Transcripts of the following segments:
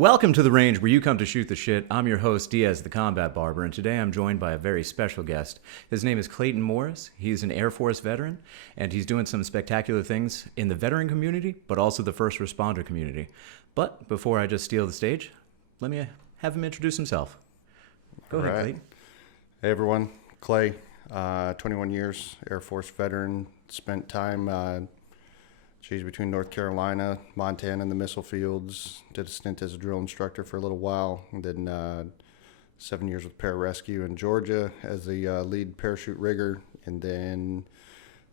Welcome to the range where you come to shoot the shit. I'm your host, Diaz, the Combat Barber, and today I'm joined by a very special guest. His name is Clayton Morris. He's an Air Force veteran, and he's doing some spectacular things in the veteran community, but also the first responder community. But before I just steal the stage, let me have him introduce himself. Go ahead, Clayton. Hey, everyone. Clay, 21 years, Air Force veteran, spent time between North Carolina, Montana, and the missile fields. Did a stint as a drill instructor for a little while. And then 7 years with pararescue in Georgia as the lead parachute rigger. And then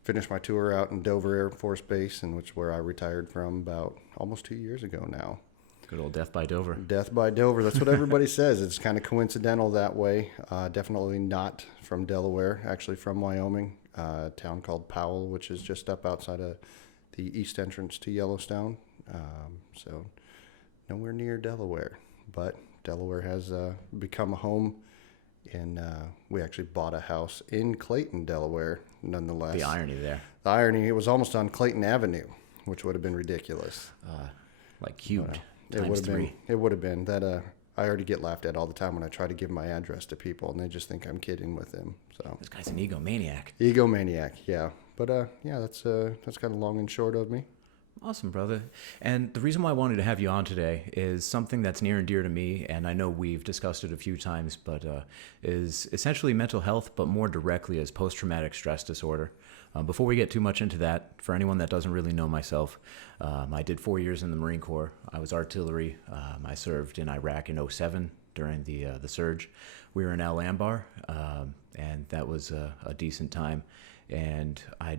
finished my tour out in Dover Air Force Base, where I retired from about almost 2 years ago now. Good old death by Dover. Death by Dover. That's what everybody says. It's kind of coincidental that way. Definitely not from Delaware. Actually from Wyoming, a town called Powell, which is just up outside of the east entrance to Yellowstone. So nowhere near Delaware. But Delaware has become a home. And we actually bought a house in Clayton, Delaware, nonetheless. The irony there. The irony, it was almost on Clayton Avenue, which would have been ridiculous. Like cubed. It would have been that. I already get laughed at all the time when I try to give my address to people, and they just think I'm kidding with them. So This guy's an egomaniac. Egomaniac, yeah. But that's kind of long and short of me. Awesome, brother. And the reason why I wanted to have you on today is something that's near and dear to me, and I know we've discussed it a few times, but is essentially mental health, but more directly as post-traumatic stress disorder. Before we get too much into that, for anyone that doesn't really know myself, I did 4 years in the Marine Corps. I was artillery. I served in Iraq in 2007 during the surge. We were in Al Anbar, and that was a decent time. And I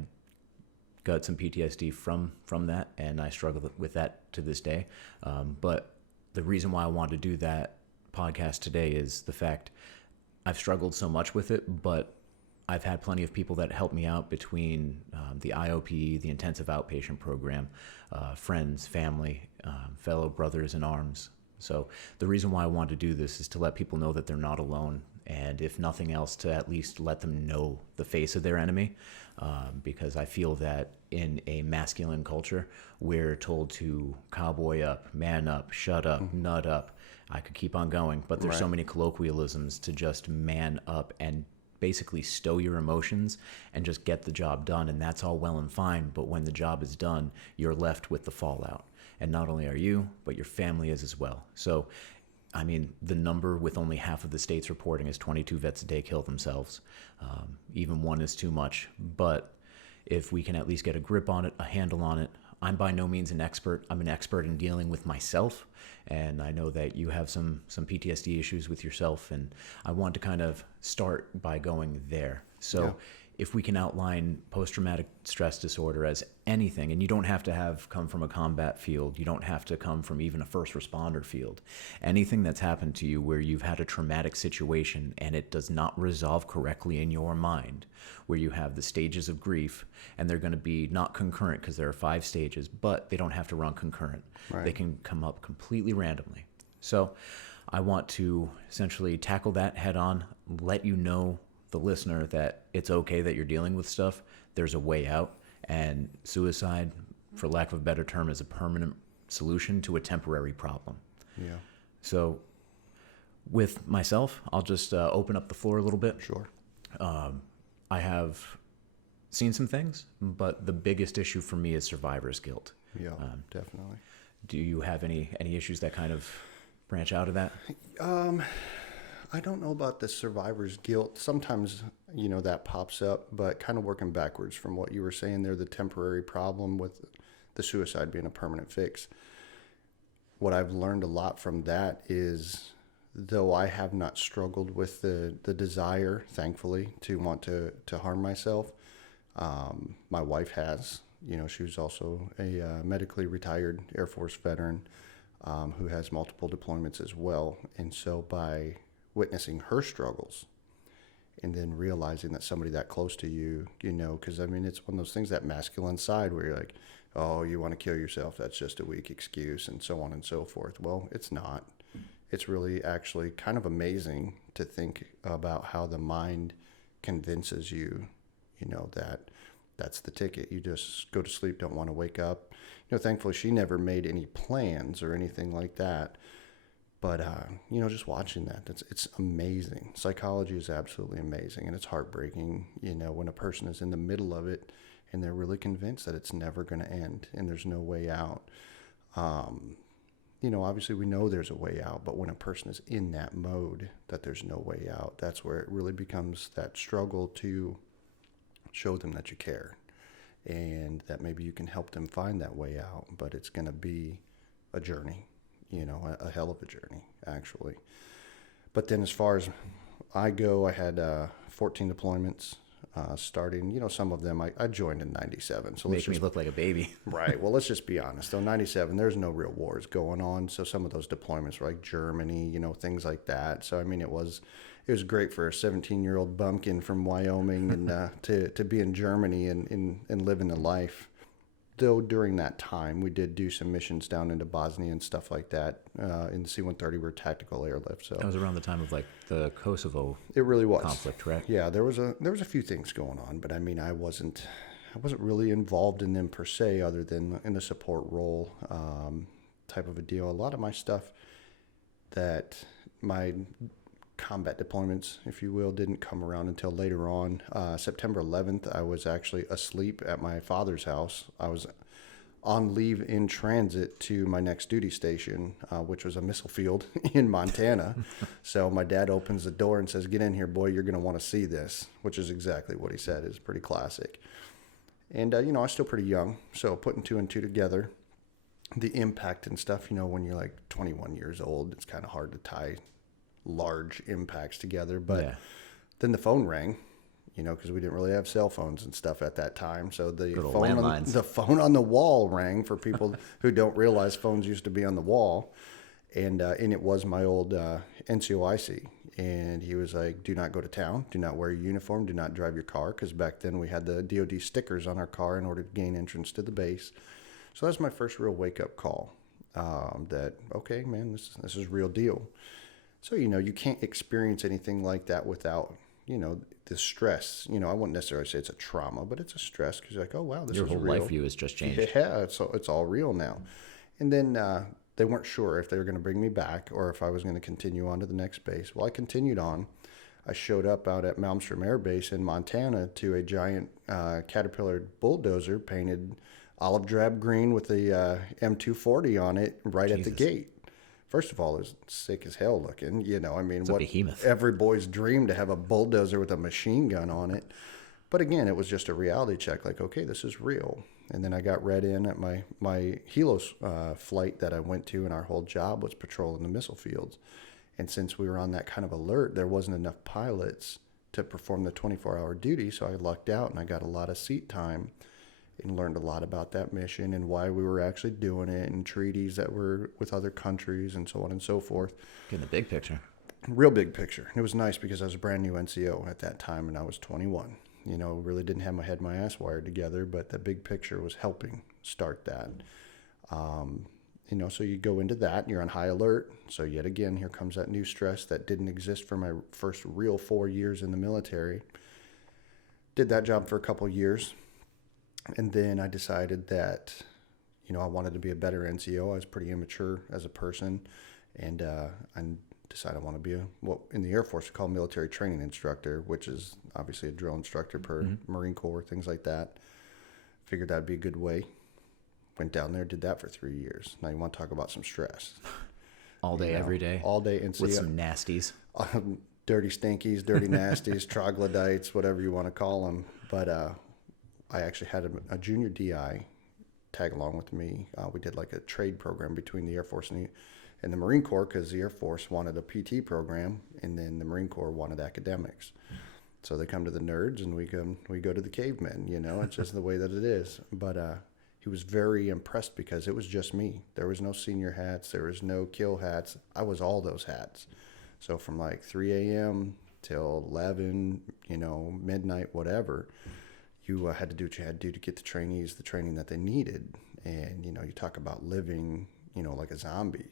got some PTSD from that, and I struggle with that to this day. But the reason why I wanted to do that podcast today is the fact I've struggled so much with it, but I've had plenty of people that help me out between the IOP, the intensive outpatient program, friends, family, fellow brothers in arms. So the reason why I want to do this is to let people know that they're not alone, and if nothing else, to at least let them know the face of their enemy, because I feel that in a masculine culture, we're told to cowboy up, man up, shut up, nut up. I could keep on going, but there's so many colloquialisms to just man up and basically stow your emotions and just get the job done, and that's all well and fine, but when the job is done, you're left with the fallout. And not only are you, but your family is as well. So, I mean, the number with only half of the states reporting is 22 vets a day kill themselves. Even one is too much, but if we can at least get a grip on it, a handle on it. I'm by no means an expert. I'm an expert in dealing with myself, and I know that you have some PTSD issues with yourself, and I want to kind of start by going there. So if we can outline post-traumatic stress disorder as anything, and you don't have to come from a combat field, you don't have to come from even a first responder field, anything that's happened to you where you've had a traumatic situation and it does not resolve correctly in your mind, where you have the stages of grief, and they're going to be not concurrent because there are 5 stages, but they don't have to run concurrent. Right. They can come up completely randomly. So I want to essentially tackle that head on, let you know, the listener, that it's okay that you're dealing with stuff. There's a way out, and suicide, for lack of a better term, is a permanent solution to a temporary problem. Yeah. So with myself, I'll just open up the floor a little bit. Sure. I have seen some things, but the biggest issue for me is survivor's guilt. Yeah, definitely. Do you have any issues that kind of branch out of that? I don't know about the survivor's guilt. Sometimes, that pops up, but kind of working backwards from what you were saying there, the temporary problem with the suicide being a permanent fix. What I've learned a lot from that is, though I have not struggled with the desire, thankfully, to want to harm myself, my wife has. She was also a medically retired Air Force veteran who has multiple deployments as well. And so by witnessing her struggles and then realizing that somebody that close to you, because it's one of those things, that masculine side where you're like, oh, you want to kill yourself, that's just a weak excuse, and so on and so forth. Well, it's not. It's really actually kind of amazing to think about how the mind convinces you, that that's the ticket. You just go to sleep, don't want to wake up. Thankfully she never made any plans or anything like that. But, just watching that, it's amazing. Psychology is absolutely amazing, and it's heartbreaking, when a person is in the middle of it and they're really convinced that it's never going to end and there's no way out. Obviously we know there's a way out, but when a person is in that mode that there's no way out, that's where it really becomes that struggle to show them that you care and that maybe you can help them find that way out, but it's going to be a journey. A hell of a journey, actually. But then as far as I go, I had 14 deployments starting. Some of them I joined in 97. So Make me look like a baby. Right. Well, let's just be honest. Though 97, there's no real wars going on. So some of those deployments were like Germany, things like that. So, it was great for a 17-year-old bumpkin from Wyoming and to be in Germany and living the life. Though during that time, we did do some missions down into Bosnia and stuff like that. In the C-130, were tactical airlift. So that was around the time of the Kosovo. It really was conflict, right? Yeah, there was a few things going on, but I wasn't really involved in them per se, other than in the support role type of a deal. A lot of my stuff, that my combat deployments, if you will, didn't come around until later on. September 11th, I was actually asleep at my father's house. I was on leave in transit to my next duty station, which was a missile field in Montana. So my dad opens the door and says, "Get in here, boy, you're going to want to see this," which is exactly what he said. It's pretty classic. And, I was still pretty young, so putting two and two together, the impact and stuff, when you're like 21 years old, it's kind of hard to tie large impacts together. But then the phone rang, because we didn't really have cell phones and stuff at that time. So the phone on the wall rang, for people who don't realize phones used to be on the wall. And it was my old NCOIC. And he was like, "Do not go to town. Do not wear your uniform. Do not drive your car." Because back then we had the DOD stickers on our car in order to gain entrance to the base. So that was my first real wake-up call, that, okay, man, this is real deal. So, you can't experience anything like that without, the stress. I wouldn't necessarily say it's a trauma, but it's a stress, because you're like, oh, wow, this is real. Your whole life view has just changed. Yeah, it's all real now. And then they weren't sure if they were going to bring me back or if I was going to continue on to the next base. Well, I continued on. I showed up out at Malmstrom Air Base in Montana to a giant Caterpillar bulldozer painted olive drab green with the M240 on it right at the gate. First of all, it was sick as hell looking. It's a behemoth. Every boy's dream to have a bulldozer with a machine gun on it. But again, it was just a reality check. Like, okay, this is real. And then I got read in at my Helos flight that I went to, and our whole job was patrolling the missile fields. And since we were on that kind of alert, there wasn't enough pilots to perform the 24-hour duty. So I lucked out, and I got a lot of seat time and learned a lot about that mission and why we were actually doing it, and treaties that were with other countries and so on and so forth. Getting the big picture. Real big picture. It was nice because I was a brand new NCO at that time, and I was 21. Really didn't have my head, my ass wired together, but the big picture was helping start that. So you go into that, and you're on high alert. So yet again, here comes that new stress that didn't exist for my first real 4 years in the military. Did that job for a couple of years. And then I decided that, I wanted to be a better NCO. I was pretty immature as a person. And I decided I want to be what in the Air Force we call military training instructor, which is obviously a drill instructor per Marine Corps, things like that. Figured that'd be a good way. Went down there, did that for 3 years. Now you want to talk about some stress. All day, every day. All day NCO. With some nasties. Dirty stinkies, dirty nasties, troglodytes, whatever you want to call them. But I actually had a junior DI tag along with me. We did like a trade program between the Air Force and the Marine Corps, because the Air Force wanted a PT program, and then the Marine Corps wanted academics. So they come to the nerds, and we go to the cavemen. It's just the way that it is. But he was very impressed because it was just me. There was no senior hats. There was no kill hats. I was all those hats. So from like 3 a.m. till 11, midnight, whatever, you had to do what you had to do to get the trainees the training that they needed. And, you talk about living, like a zombie.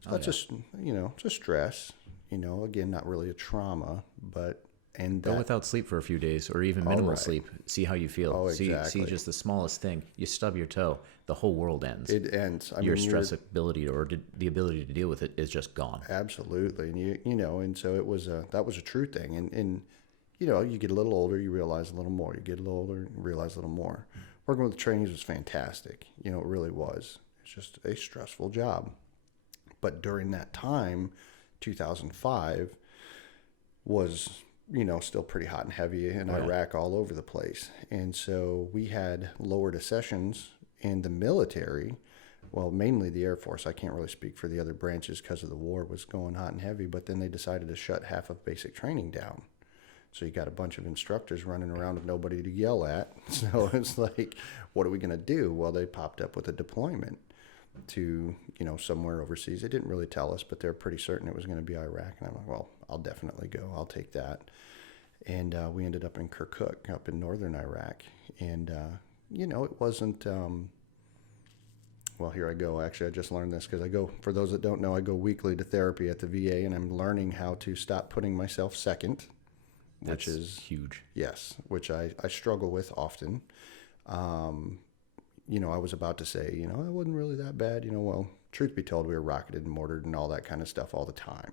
So that's just, it's a stress, again, not really a trauma, but And Go without sleep for a few days, or even minimal sleep. See how you feel. Oh, See exactly. just the smallest thing. You stub your toe, the whole world ends. It ends. Your stress ability or the ability to deal with it is just gone. Absolutely. And and so it was that was a true thing. And you get a little older, you realize a little more. You get a little older, you realize a little more. Working with the trainees was fantastic. It really was. It's just a stressful job. But during that time, 2005 was still pretty hot and heavy in Iraq, all over the place. And so we had lowered accessions in the military, well, mainly the Air Force. I can't really speak for the other branches because of the war was going hot and heavy, but then they decided to shut half of basic training down. So you got a bunch of instructors running around with nobody to yell at. So it's like, what are we going to do? Well, they popped up with a deployment to, somewhere overseas. They didn't really tell us, but they're pretty certain it was going to be Iraq. And I'm like, well, I'll definitely go. I'll take that. And we ended up in Kirkuk, up in northern Iraq. And, it wasn't, well, here I go. Actually, I just learned this because for those that don't know, I go weekly to therapy at the VA, and I'm learning how to stop putting myself second. Which is huge. Yes, which I struggle with often. I was about to say, it wasn't really that bad. Well, truth be told, we were rocketed and mortared and all that kind of stuff all the time.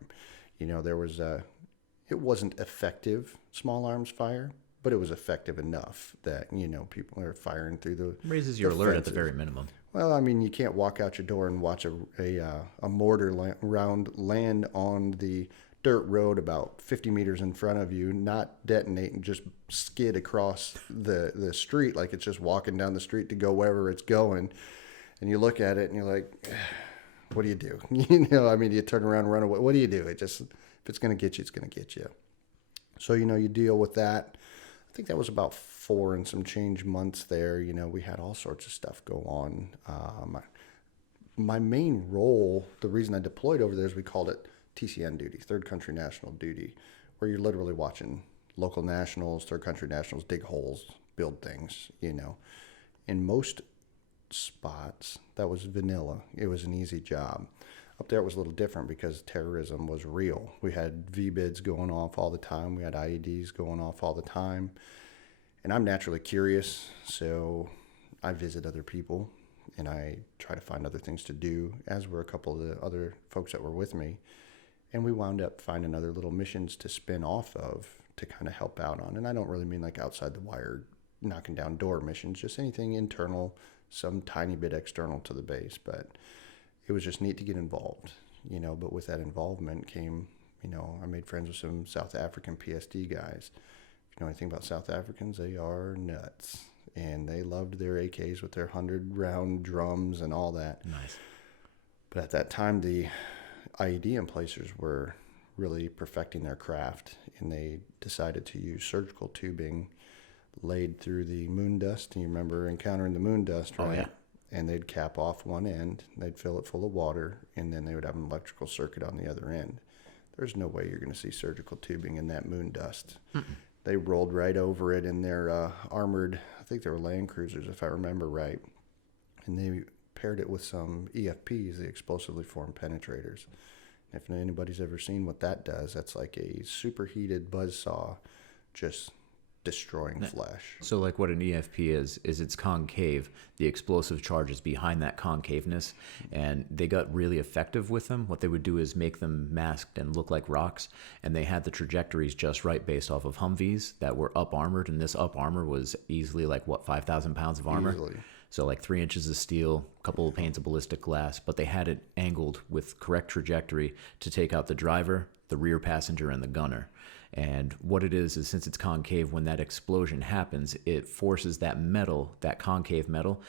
There was it wasn't effective small arms fire, but it was effective enough that, people are firing through the raises your alert at the very minimum. Well, I mean, you can't walk out your door and watch a mortar round land on the dirt road about 50 meters in front of you, not detonate and just skid across the street like it's just walking down the street to go wherever it's going. And you look at it and you're like, what do you do? You turn around and run away. What do you do? If it's going to get you, it's going to get you. So, you deal with that. I think that was about 4 and some change months there. We had all sorts of stuff go on. My main role, the reason I deployed over there is we called it TCN duty, third country national duty, where you're literally watching local nationals, third country nationals dig holes, build things, In most spots, that was vanilla. It was an easy job. Up there it was a little different because terrorism was real. We had VBIDs going off all the time. We had IEDs going off all the time. And I'm naturally curious, so I visit other people and I try to find other things to do, as were a couple of the other folks that were with me. And we wound up finding other little missions to spin off of to kind of help out on. And I don't really mean like outside the wire, knocking down door missions, just anything internal, some tiny bit external to the base. But it was just neat to get involved, But with that involvement came, I made friends with some South African Ptsd guys. If you know anything about South Africans, they are nuts. And they loved their AKs with their 100-round drums and all that. Nice. But at that time, the IED emplacers were really perfecting their craft, and they decided to use surgical tubing laid through the moon dust. And you remember encountering the moon dust, right? Oh, yeah. And they'd cap off one end, they'd fill it full of water, and then they would have an electrical circuit on the other end. There's no way you're going to see surgical tubing in that moon dust. Mm-mm. They rolled right over it in their armored, I think they were Land Cruisers, if I remember right. And they paired it with some EFPs, the explosively formed penetrators. If anybody's ever seen what that does, that's like a superheated buzzsaw just destroying flesh. So like what an EFP is it's concave. The explosive charge is behind that concaveness, and they got really effective with them. What they would do is make them masked and look like rocks, and they had the trajectories just right based off of Humvees that were up armored, and this up armor was easily 5,000 pounds of armor. Easily. So 3 inches of steel, a couple of panes of ballistic glass, but they had it angled with correct trajectory to take out the driver, the rear passenger, and the gunner. And what it is since it's concave, when that explosion happens, it forces that metal, that concave metal,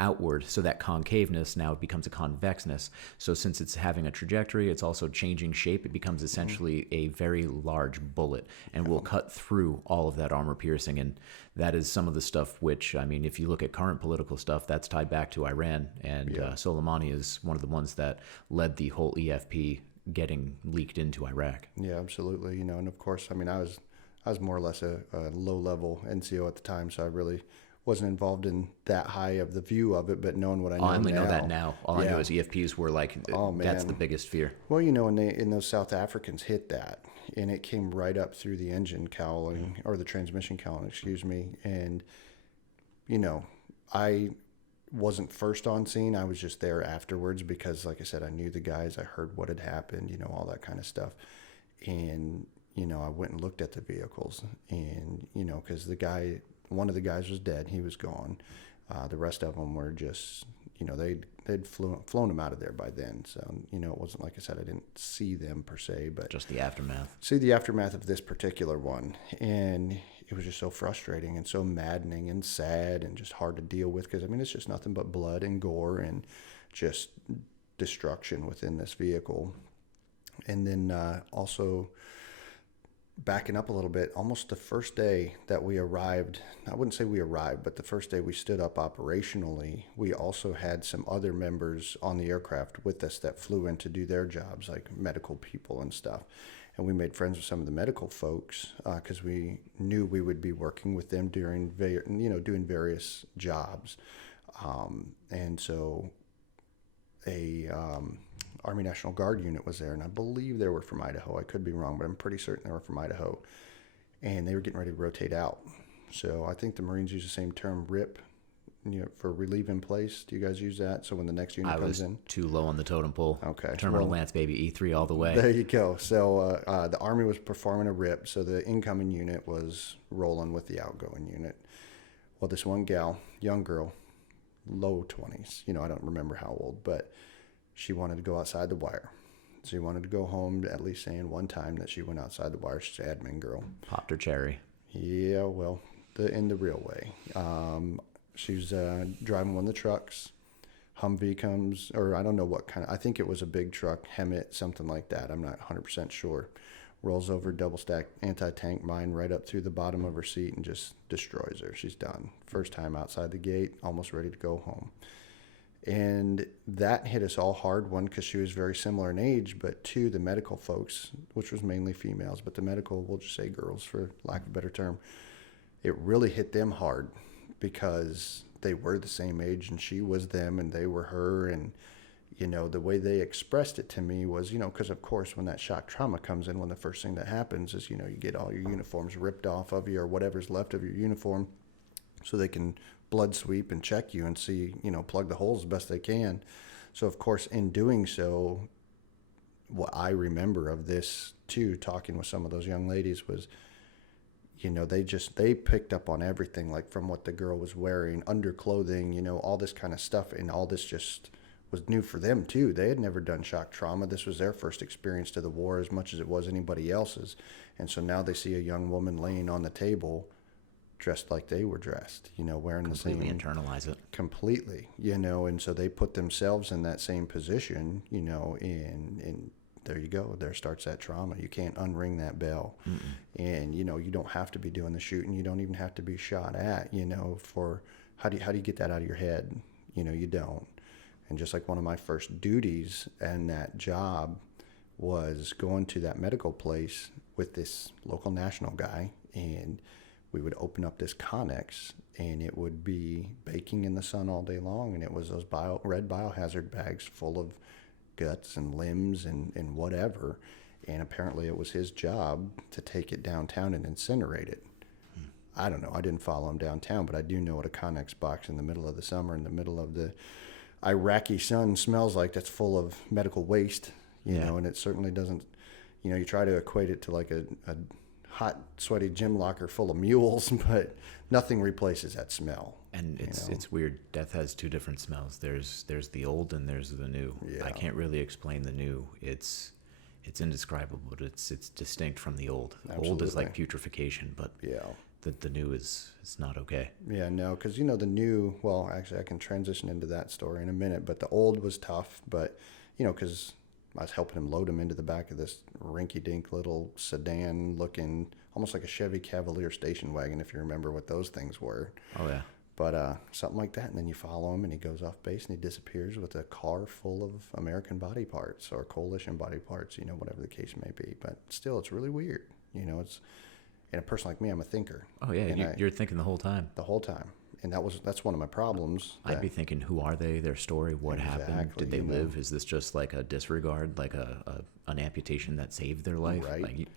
outward. So that concaveness now becomes a convexness. So since it's having a trajectory, it's also changing shape. It becomes essentially a very large bullet and will cut through all of that armor piercing. And that is some of the stuff which, if you look at current political stuff, that's tied back to Iran. And Soleimani is one of the ones that led the whole EFP getting leaked into Iraq. Yeah, absolutely. And of course, I was more or less a low-level NCO at the time, so I really wasn't involved in that high of the view of it, but knowing what I know I only now. know that now. All I know is EFPs were like, Oh, man. that's the biggest fear. Well, and those South Africans hit that, and it came right up through the engine cowling, or the transmission cowling, excuse me. And, I wasn't first on scene. I was just there afterwards because, like I said, I knew the guys. I heard what had happened, all that kind of stuff. And, I went and looked at the vehicles, and, because one of the guys was dead. He was gone. The rest of them were just, they'd flown them out of there by then. So, it wasn't, like I said, I didn't see them per se, but just the aftermath. See the aftermath of this particular one. And it was just so frustrating and so maddening and sad and just hard to deal with. Because, it's just nothing but blood and gore and just destruction within this vehicle. And then also backing up a little bit, almost the first day that we arrived, I wouldn't say we arrived, but the first day we stood up operationally, we also had some other members on the aircraft with us that flew in to do their jobs, like medical people and stuff. And we made friends with some of the medical folks because we knew we would be working with them during, doing various jobs. And so a Army National Guard unit was there, and I believe they were from Idaho. I could be wrong, but I'm pretty certain they were from Idaho. And they were getting ready to rotate out. So I think the Marines use the same term, RIP, for relieve in place. Do you guys use that? So when the next unit comes in? I was too low on the totem pole. Okay. Terminal Lance, baby, E3 all the way. There you go. So the Army was performing a RIP, so the incoming unit was rolling with the outgoing unit. Well, this one gal, young girl, low 20s, I don't remember how old, but she wanted to go outside the wire. She wanted to go home, at least saying one time that she went outside the wire. She's an admin girl. Popped her cherry. Yeah, well, in the real way. She was driving one of the trucks. Humvee comes, or I don't know what kind of, I think it was a big truck, Hemet, something like that. I'm not 100% sure. Rolls over, double stack anti-tank mine right up through the bottom of her seat and just destroys her. She's done. First time outside the gate, almost ready to go home. And that hit us all hard, one, because she was very similar in age, but two, the medical folks, which was mainly females, but the medical, we'll just say girls for lack of a better term, it really hit them hard because they were the same age and she was them and they were her. And, the way they expressed it to me was, because of course when that shock trauma comes in, one of the first thing that happens is, you get all your uniforms ripped off of you or whatever's left of your uniform so they can blood sweep and check you and see, plug the holes as best they can. So of course, in doing so, what I remember of this too, talking with some of those young ladies was, they picked up on everything, like from what the girl was wearing, underclothing, all this kind of stuff. And all this just was new for them too. They had never done shock trauma. This was their first experience to the war as much as it was anybody else's. And so now they see a young woman laying on the table dressed like they were dressed, wearing the same. Completely internalize it. Completely, and so they put themselves in that same position, and there you go. There starts that trauma. You can't unring that bell. Mm-mm. And, you don't have to be doing the shooting. You don't even have to be shot at, for how do you get that out of your head? You don't. And just like one of my first duties and that job was going to that medical place with this local national guy, and we would open up this Connex, and it would be baking in the sun all day long, and it was those red biohazard bags full of guts and limbs and whatever, and apparently it was his job to take it downtown and incinerate it. I don't know. I didn't follow him downtown, but I do know what a Connex box in the middle of the summer, in the middle of the Iraqi sun smells like. That's full of medical waste, you know, and it certainly doesn't, you try to equate it to like a hot, sweaty gym locker full of mules, but nothing replaces that smell. And it's weird. Death has two different smells. There's the old and there's the new. Yeah. I can't really explain the new. It's indescribable, but it's distinct from the old. Absolutely. Old is like putrefaction, but the new is not okay. Yeah, no, because the new. Well, actually, I can transition into that story in a minute. But the old was tough, but because I was helping him load him into the back of this rinky-dink little sedan-looking, almost like a Chevy Cavalier station wagon, if you remember what those things were. Oh, yeah. But something like that, and then you follow him, and he goes off base, and he disappears with a car full of American body parts or coalition body parts, whatever the case may be. But still, it's really weird. And a person like me, I'm a thinker. Oh, yeah, you're thinking the whole time. The whole time. And that's one of my problems. I'd be thinking, who are they? Their story? What happened? Exactly, Did they live? Is this just like a disregard, like an amputation that saved their life? Right. Like,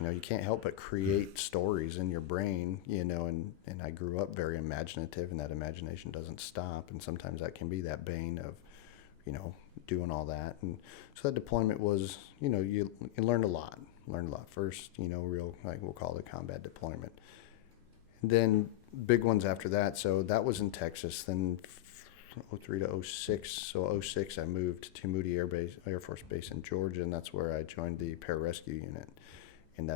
You can't help but create stories in your brain, and I grew up very imaginative, and that imagination doesn't stop. And sometimes that can be that bane of, doing all that. And so that deployment was, you learned a lot. First, real, like we'll call it a combat deployment. And then big ones after that. So that was in Texas. Then 03 to 06. So 06, I moved to Moody Air Force Base in Georgia, and that's where I joined the Pararescue Unit. And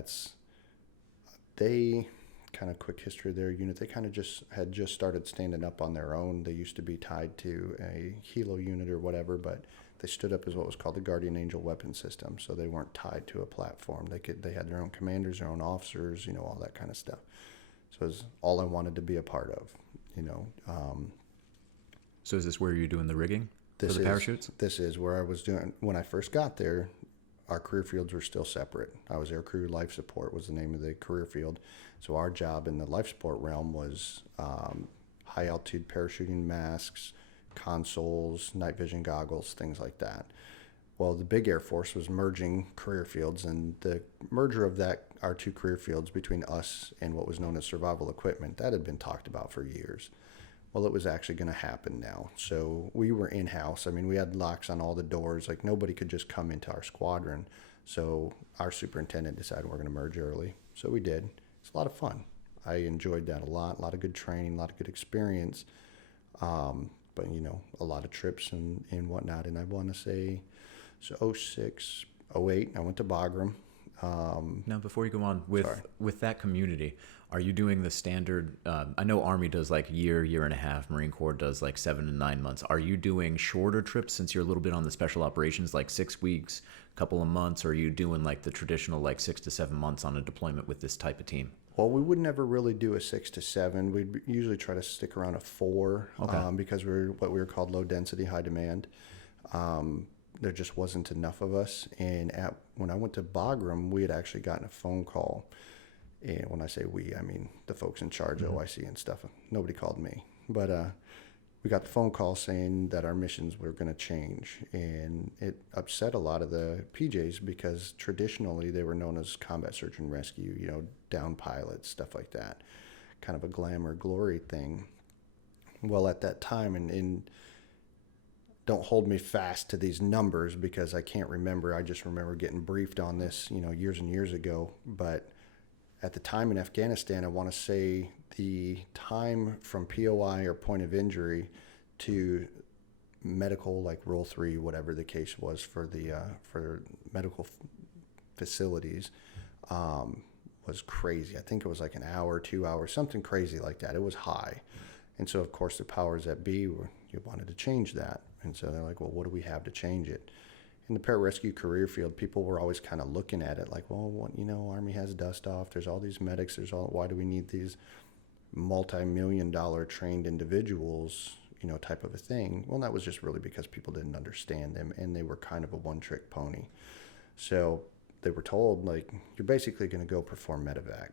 they kind of quick history of their unit. They kind of had just started standing up on their own. They used to be tied to a helo unit or whatever, but they stood up as what was called the Guardian Angel weapon system. So they weren't tied to a platform. They had their own commanders, their own officers, all that kind of stuff. So it was all I wanted to be a part of, So is this where you're doing the rigging for the parachutes? This is where I was doing, when I first got there. Our career fields were still separate. I was air crew life support was the name of the career field. So our job in the life support realm was high altitude parachuting masks, consoles, night vision goggles, things like that. Well, the big Air Force was merging career fields, and the merger of our two career fields between us and what was known as survival equipment, that had been talked about for years. Well, it was actually going to happen now. So we were in-house. I mean, we had locks on all the doors. Like, nobody could just come into our squadron. So our superintendent decided we're going to merge early. So we did. It's a lot of fun. I enjoyed that a lot of good training, a lot of good experience. But, a lot of trips and whatnot. And I want to say, so 06, 08, I went to Bagram. Now, before you go on with that community, are you doing the standard? I know Army does like year and a half. Marine Corps does like 7 to 9 months. Are you doing shorter trips since you're a little bit on the special operations, like 6 weeks, couple of months? Or are you doing like the traditional like 6 to 7 months on a deployment with this type of team? Well, we would never really do a 6 to 7. We'd usually try to stick around a 4 because we're what we were called low density, high demand. There just wasn't enough of us. And when I went to Bagram, we had actually gotten a phone call. And when I say we, I mean the folks in charge, OIC and stuff. Nobody called me. But we got the phone call saying that our missions were going to change. And it upset a lot of the PJs because traditionally they were known as combat search and rescue, down pilots, stuff like that. Kind of a glamour, glory thing. Well, at that time, and don't hold me fast to these numbers because I can't remember. I just remember getting briefed on this, years and years ago. But at the time in Afghanistan, I want to say the time from POI or point of injury to medical, like Rule 3, whatever the case was for medical facilities, was crazy. I think it was like an hour, 2 hours, something crazy like that. It was high. And so, of course, the powers that be you wanted to change that. And so they're like, well, what do we have to change it? In the pararescue career field, people were always kind of looking at it like, well, Army has dust off. There's all these medics. Why do we need these multi-million-dollar trained individuals, type of a thing? Well, that was just really because people didn't understand them, and they were kind of a one-trick pony. So they were told, like, you're basically going to go perform medevac,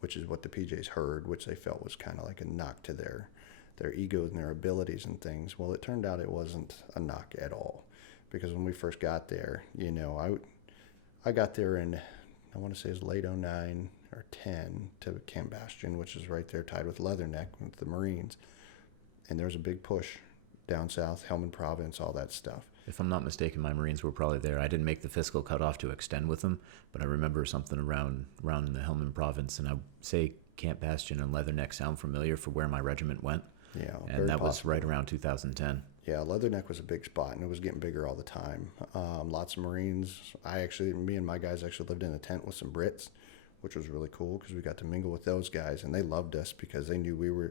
which is what the PJs heard, which they felt was kind of like a knock to their egos and their abilities and things. Well, it turned out it wasn't a knock at all. Because when we first got there, I got there in, I want to say it was late 09 or 10 to Camp Bastion, which is right there tied with Leatherneck with the Marines. And there was a big push down south, Helmand Province, all that stuff. If I'm not mistaken, my Marines were probably there. I didn't make the fiscal cutoff to extend with them, but I remember something around the Helmand Province, and I say Camp Bastion and Leatherneck sound familiar for where my regiment went. Yeah, and that was right around 2010. Yeah, Leatherneck was a big spot, and it was getting bigger all the time. Lots of Marines. Me and my guys actually lived in a tent with some Brits, which was really cool because we got to mingle with those guys, and they loved us because they knew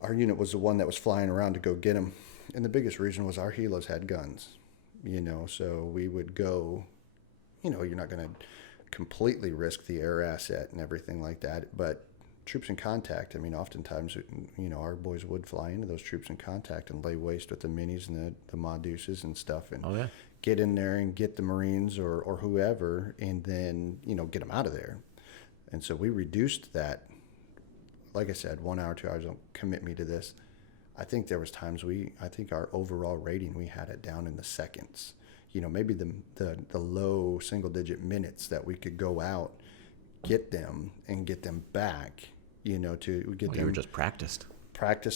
our unit was the one that was flying around to go get them. And the biggest reason was our helos had guns, so we would go, you're not going to completely risk the air asset and everything like that, but troops in contact, oftentimes, our boys would fly into those troops in contact and lay waste with the minis and the Ma Deuces and stuff and get in there and get the Marines or whoever and then, get them out of there. And so we reduced that like I said, 1 hour, 2 hours don't commit me to this. I think there was times I think our overall rating, we had it down in the seconds. Maybe the low single digit minutes that we could go out, get them and get them back, to get them. You were just practiced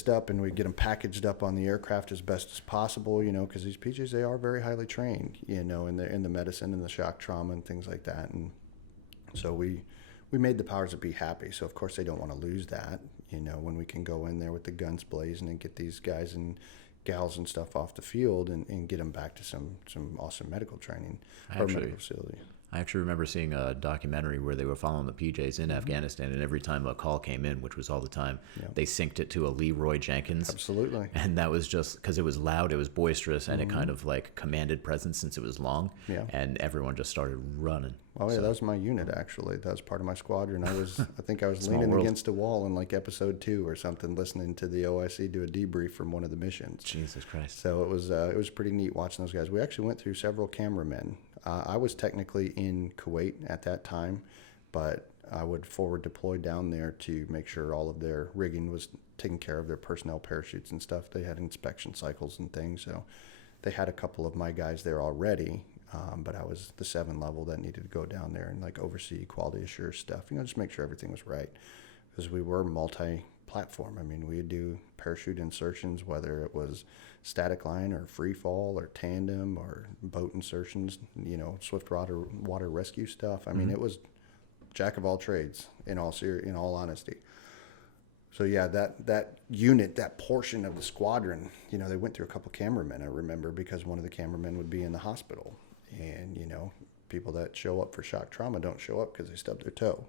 up, and we get them packaged up on the aircraft as best as possible, because these PJs, they are very highly trained, in the medicine and the shock trauma and things like that. And so we made the powers that be happy. So of course they don't want to lose that, when we can go in there with the guns blazing and get these guys and gals and stuff off the field and get them back to some awesome medical training or medical facility. I actually remember seeing a documentary where they were following the PJs in Afghanistan, and every time a call came in, which was all the time, they synced it to a Leroy Jenkins. Absolutely. And that was just because it was loud, it was boisterous, and it kind of like commanded presence since it was long. Yeah. And everyone just started running. Oh yeah, that was my unit actually. That was part of my squadron. I think I was leaning against a wall in like episode 2 or something, listening to the OIC do a debrief from one of the missions. Jesus Christ. So it was pretty neat watching those guys. We actually went through several cameramen. I was technically in Kuwait at that time, but I would forward deploy down there to make sure all of their rigging was taken care of, their personnel parachutes and stuff. They had inspection cycles and things, so they had a couple of my guys there already, but I was the 7 level that needed to go down there and like oversee quality assurance stuff, just make sure everything was right, because we were multi-platform. I mean, we'd do parachute insertions, whether it was static line or free fall or tandem or boat insertions, swift water rescue stuff. I mean, it was jack of all trades in all honesty. So yeah, that unit, that portion of the squadron, they went through a couple cameramen, I remember, because one of the cameramen would be in the hospital, and people that show up for shock trauma don't show up because they stubbed their toe.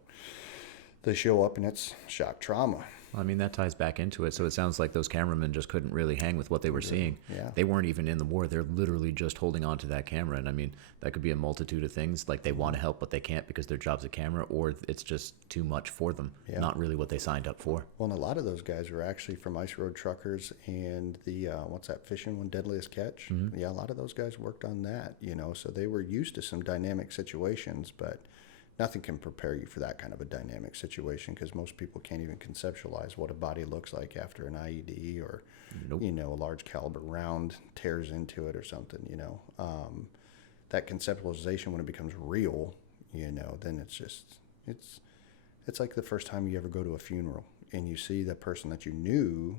They show up and it's shock trauma. I mean, that ties back into it. So it sounds like those cameramen just couldn't really hang with what they were seeing. Yeah. They weren't even in the war. They're literally just holding on to that camera. And I mean, that could be a multitude of things. Like they want to help, but they can't because their job's a camera, or it's just too much for them. Yeah. Not really what they signed up for. Well, and a lot of those guys were actually from Ice Road Truckers and the, what's that fishing one, Deadliest Catch? Mm-hmm. Yeah, a lot of those guys worked on that, so they were used to some dynamic situations, but nothing can prepare you for that kind of a dynamic situation, because most people can't even conceptualize what a body looks like after an IED or, Nope. A large caliber round tears into it or something, that conceptualization, when it becomes real, then it's like the first time you ever go to a funeral and you see the person that you knew,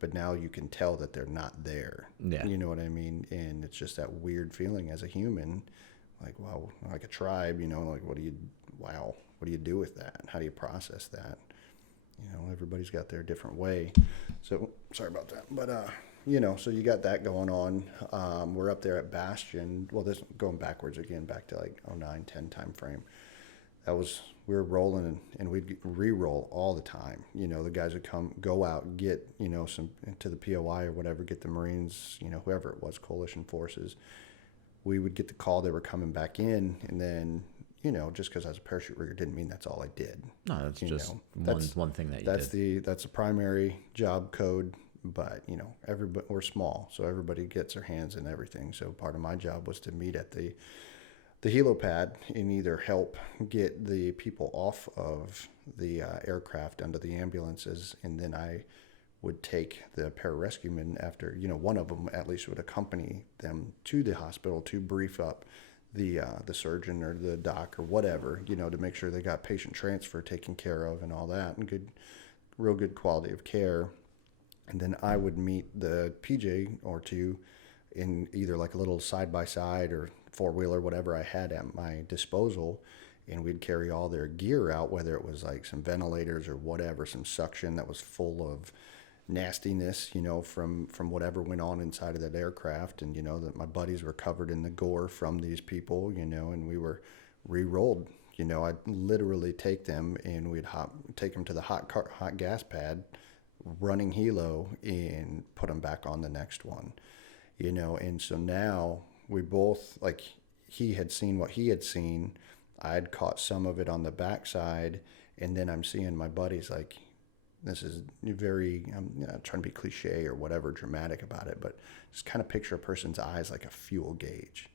but now you can tell that they're not there. Yeah. You know what I mean? And it's just that weird feeling as a human, like, wow, like a tribe, like, what do you do with that? How do you process that? Everybody's got their different way. So sorry about that. But, so you got that going on. We're up there at Bastion. Well, this going backwards again, back to like 09, 10 time frame. We were rolling and we'd re-roll all the time. The guys would go out, get, some to the POI or whatever, get the Marines, whoever it was, coalition forces. We would get the call they were coming back in, and then, just because I was a parachute rigger didn't mean that's all I did. No, that's just one thing that you did. That's the primary job code, but, everybody, we're small, so everybody gets their hands in everything. So part of my job was to meet at the helipad and either help get the people off of the aircraft under the ambulances, and then I would take the pararescuemen after, one of them at least would accompany them to the hospital to brief up the surgeon or the doc or whatever, to make sure they got patient transfer taken care of and all that, and real good quality of care. And then I would meet the PJ or two in either like a little side-by-side or four-wheeler, whatever I had at my disposal, and we'd carry all their gear out, whether it was like some ventilators or whatever, some suction that was full of nastiness, from whatever went on inside of that aircraft. And, that my buddies were covered in the gore from these people, and we were re-rolled. I'd literally take them and we'd take them to the hot gas pad, running helo, and put them back on the next one, and so now we both, like, he had seen what he had seen. I'd caught some of it on the backside, and then I'm seeing my buddies, like, this is very, I'm not trying to be cliche or whatever dramatic about it, but just kind of picture a person's eyes like a fuel gauge.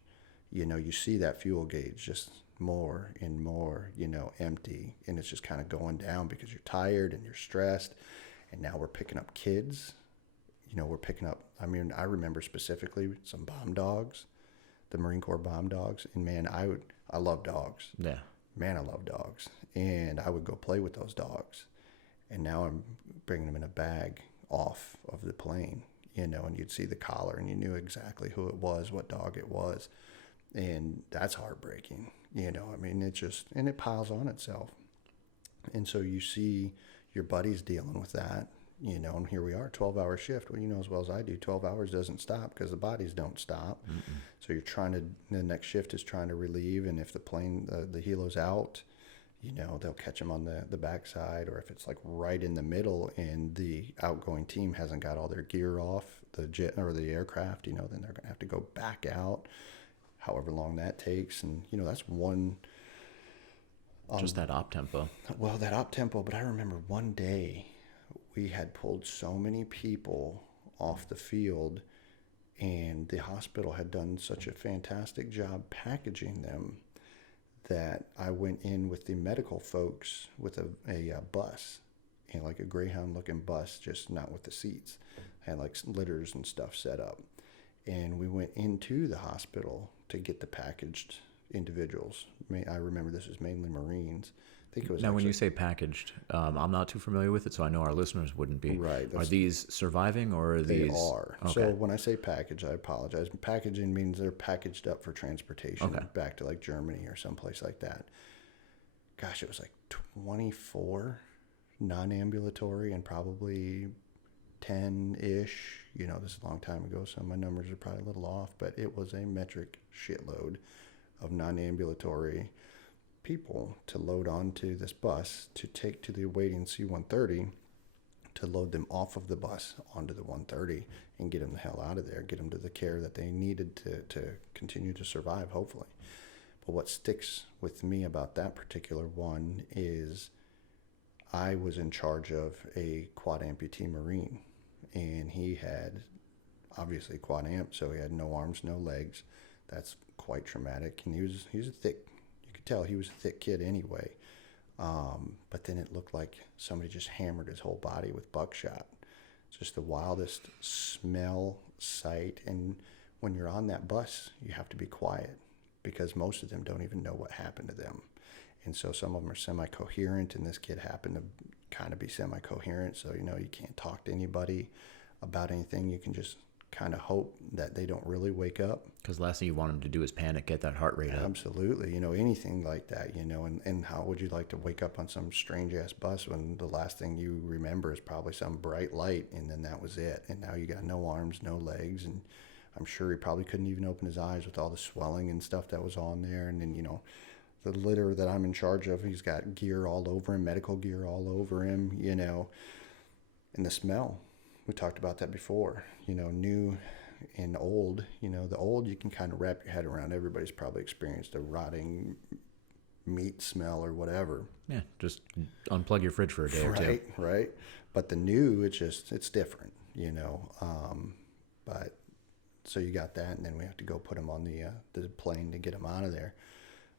You see that fuel gauge just more and more, empty. And it's just kind of going down because you're tired and you're stressed. And now we're picking up kids. We're picking up, I remember specifically some bomb dogs, the Marine Corps bomb dogs. And man, I love dogs. Yeah. Man, I love dogs. And I would go play with those dogs. And now I'm bringing them in a bag off of the plane, and you'd see the collar and you knew exactly who it was, what dog it was. And that's heartbreaking, and it piles on itself. And so you see your buddies dealing with that, and here we are, 12-hour shift. Well, as well as I do, 12 hours doesn't stop because the bodies don't stop. Mm-mm. So the next shift is trying to relieve. And if the plane, the helo's out, they'll catch them on the backside, or if it's like right in the middle and the outgoing team hasn't got all their gear off the jet or the aircraft, then they're going to have to go back out, however long that takes. And, that's one. Just that op tempo. Well, that op tempo. But I remember one day we had pulled so many people off the field, and the hospital had done such a fantastic job packaging them that I went in with the medical folks with a bus, like a Greyhound looking bus, just not with the seats. Had like litters and stuff set up. And we went into the hospital to get the packaged individuals. I remember this was mainly Marines. I think it was. Now, when you say packaged, I'm not too familiar with it, so I know our listeners wouldn't be. Right. Are these surviving, or are these? They are. Okay. So when I say package, I apologize. Packaging means they're packaged up for transportation back to like Germany or someplace like that. Gosh, it was like 24 non-ambulatory and probably 10-ish. This is a long time ago, so my numbers are probably a little off, but it was a metric shitload of non-ambulatory people to load onto this bus to take to the awaiting C-130, to load them off of the bus onto the 130 and get them the hell out of there, get them to the care that they needed to continue to survive, hopefully. But what sticks with me about that particular one is I was in charge of a quad amputee Marine, and he had obviously quad amp, so he had no arms, no legs. That's quite traumatic, and he was a thick. You could tell he was a thick kid anyway. But then it looked like somebody just hammered his whole body with buckshot. It's just the wildest smell, sight, and when you're on that bus, you have to be quiet because most of them don't even know what happened to them. And so some of them are semi-coherent, and this kid happened to kind of be semi-coherent, so you can't talk to anybody about anything. You can just kind of hope that they don't really wake up. Because the last thing you want them to do is panic, get that heart rate up. Absolutely. anything like that, and how would you like to wake up on some strange-ass bus when the last thing you remember is probably some bright light, and then that was it. And now you got no arms, no legs, and I'm sure he probably couldn't even open his eyes with all the swelling and stuff that was on there. And then, the litter that I'm in charge of, he's got gear all over him, medical gear all over him, and the smell. We talked about that before, new and old. The old, you can kind of wrap your head around. Everybody's probably experienced a rotting meat smell or whatever. Yeah, just unplug your fridge for a day or two. Right. But the new, it's different, But so you got that, and then we have to go put them on the plane to get them out of there.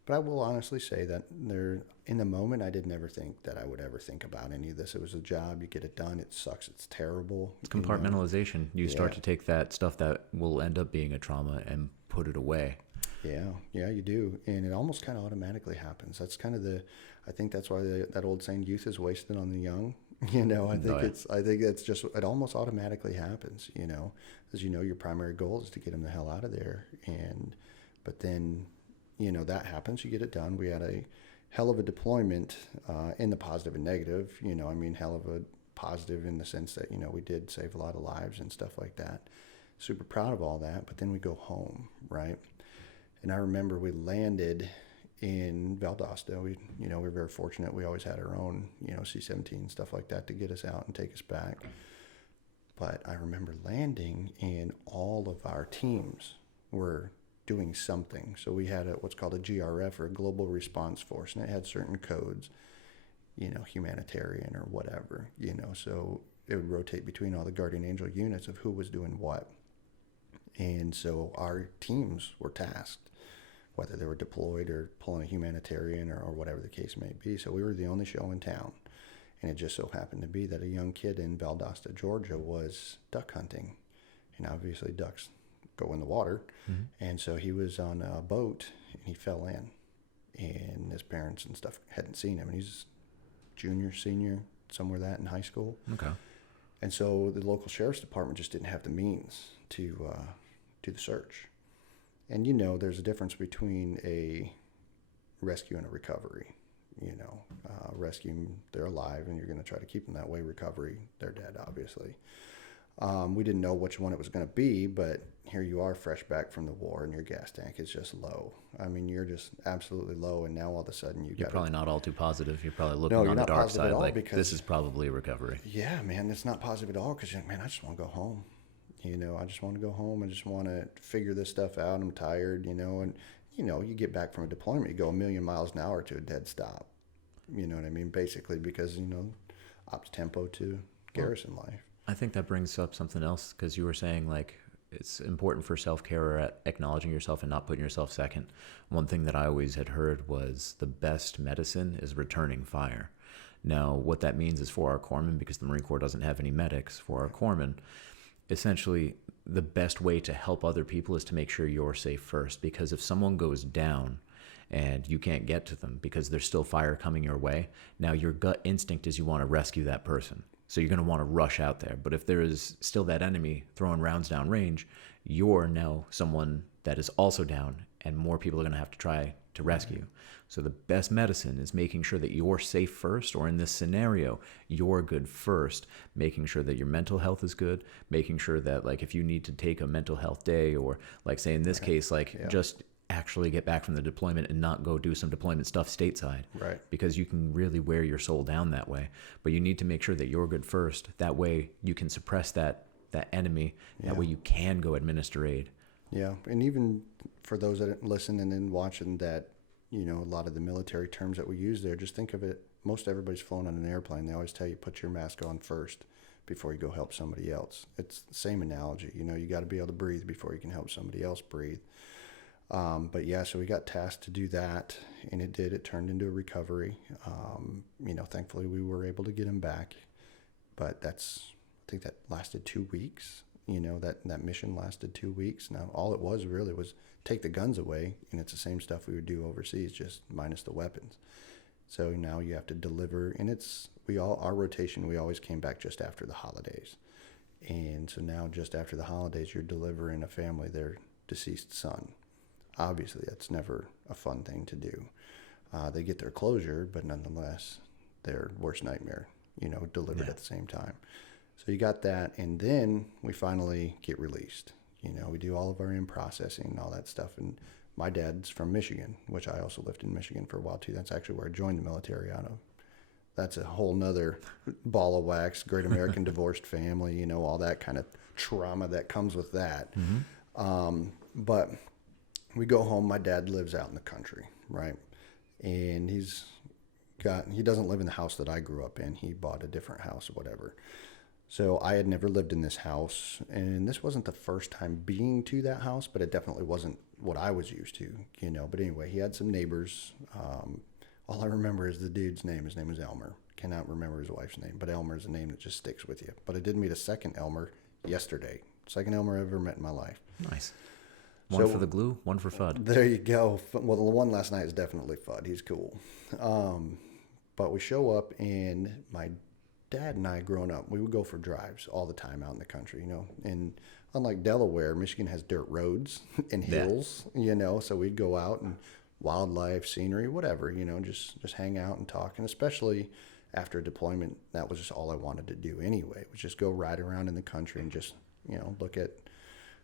But I will honestly say that in the moment, I did never think that I would ever think about any of this. It was a job. You get it done. It sucks. It's terrible. It's compartmentalization. You start to take that stuff that will end up being a trauma and put it away. Yeah, you do. And it almost kind of automatically happens. That's kind of I think that's why that old saying, youth is wasted on the young. I think it's just, it almost automatically happens, because your primary goal is to get them the hell out of there. But then, that happens, you get it done. We had a hell of a deployment in the positive and negative, hell of a positive in the sense that, we did save a lot of lives and stuff like that. Super proud of all that. But then we go home, right? And I remember we landed in Valdosta. We're very fortunate. We always had our own, C-17, stuff like that to get us out and take us back. But I remember landing, and all of our teams were doing something. So we had what's called a GRF, or a Global Response Force, and it had certain codes, humanitarian or whatever, so it would rotate between all the Guardian Angel units of who was doing what. And so our teams were tasked. whether they were deployed or pulling a humanitarian or whatever the case may be. So we were the only show in town. And it just so happened to be that a young kid in Valdosta, Georgia was duck hunting. And obviously ducks go in the water. Mm-hmm. And so he was on a boat and he fell in. And his parents and stuff hadn't seen him. And he's junior, senior, somewhere that in high school. Okay. And so the local sheriff's department just didn't have the means to do the search. And, you know, there's a difference between a rescue and a recovery. You know, rescue, they're alive, and you're going to try to keep them that way. Recovery, they're dead, obviously. We didn't know which one it was going to be, but here you are fresh back from the war, and your gas tank is just low. I mean, you're just absolutely low, and now all of a sudden you're probably not all too positive. You're probably looking on the dark side, like, this is probably a recovery. Yeah, man, it's not positive at all because, man, I just want to go home. You know, I just want to go home. I just want to figure this stuff out. I'm tired, you know, and, you know, you get back from a deployment, you go 1,000,000 miles an hour to a dead stop. You know what I mean? Basically, because, you know, ops tempo to garrison life. I think that brings up something else, because you were saying, like, it's important for self-care or acknowledging yourself and not putting yourself second. One thing that I always had heard was the best medicine is returning fire. Now, what that means is for our corpsmen, because the Marine Corps doesn't have any medics, for our corpsmen, essentially the best way to help other people is to make sure you're safe first. Because if someone goes down and you can't get to them because there's still fire coming your way, now your gut instinct is you want to rescue that person. So you're going to want to rush out there. But if there is still that enemy throwing rounds down range, you're now someone that is also down, and more people are going to have to try to rescue. So the best medicine is making sure that you're safe first, or in this scenario, you're good first, making sure that your mental health is good, making sure that, like, if you need to take a mental health day, or, like, say in this case, like, just actually get back from the deployment and not go do some deployment stuff stateside. Right. Because you can really wear your soul down that way. But you need to make sure that you're good first. That way you can suppress that enemy. That way you can go administer aid. Yeah. And even for those that listen and then watching that, you know, a lot of the military terms that we use there, just think of it, most everybody's flown on an airplane. They always tell you, put your mask on first before you go help somebody else. It's the same analogy. You know, you got to be able to breathe before you can help somebody else breathe. But yeah, so we got tasked to do that, and it did. It turned into a recovery. You know, thankfully we were able to get him back, but I think that lasted 2 weeks. You know, that mission lasted 2 weeks. Now, all it was really was take the guns away, and it's the same stuff we would do overseas, just minus the weapons. So now you have to deliver, and our rotation, we always came back just after the holidays. And so now just after the holidays, you're delivering a family their deceased son. Obviously, that's never a fun thing to do. They get their closure, but nonetheless, their worst nightmare, you know, delivered at the same time. So you got that, and then we finally get released. You know, we do all of our in-processing and all that stuff. And my dad's from Michigan, which I also lived in Michigan for a while, too. That's actually where I joined the military out of. That's a whole nother ball of wax, great American divorced family, you know, all that kind of trauma that comes with that. Mm-hmm. But we go home. My dad lives out in the country, right? And he doesn't live in the house that I grew up in. He bought a different house or whatever. So I had never lived in this house, and this wasn't the first time being to that house, but it definitely wasn't what I was used to, you know. But anyway, he had some neighbors. All I remember is the dude's name. His name was Elmer. Cannot remember his wife's name, but Elmer is a name that just sticks with you. But I did meet a second Elmer yesterday. Second Elmer I ever met in my life. Nice. One for the glue, one for FUD. There you go. Well, the one last night is definitely FUD. He's cool. But we show up, and my dad and I, growing up, we would go for drives all the time out in the country, you know. And unlike Delaware, Michigan has dirt roads and hills, you know. So we'd go out and wildlife, scenery, whatever, you know, just hang out and talk. And especially after deployment, that was just all I wanted to do anyway, was just go ride around in the country and just, you know, look at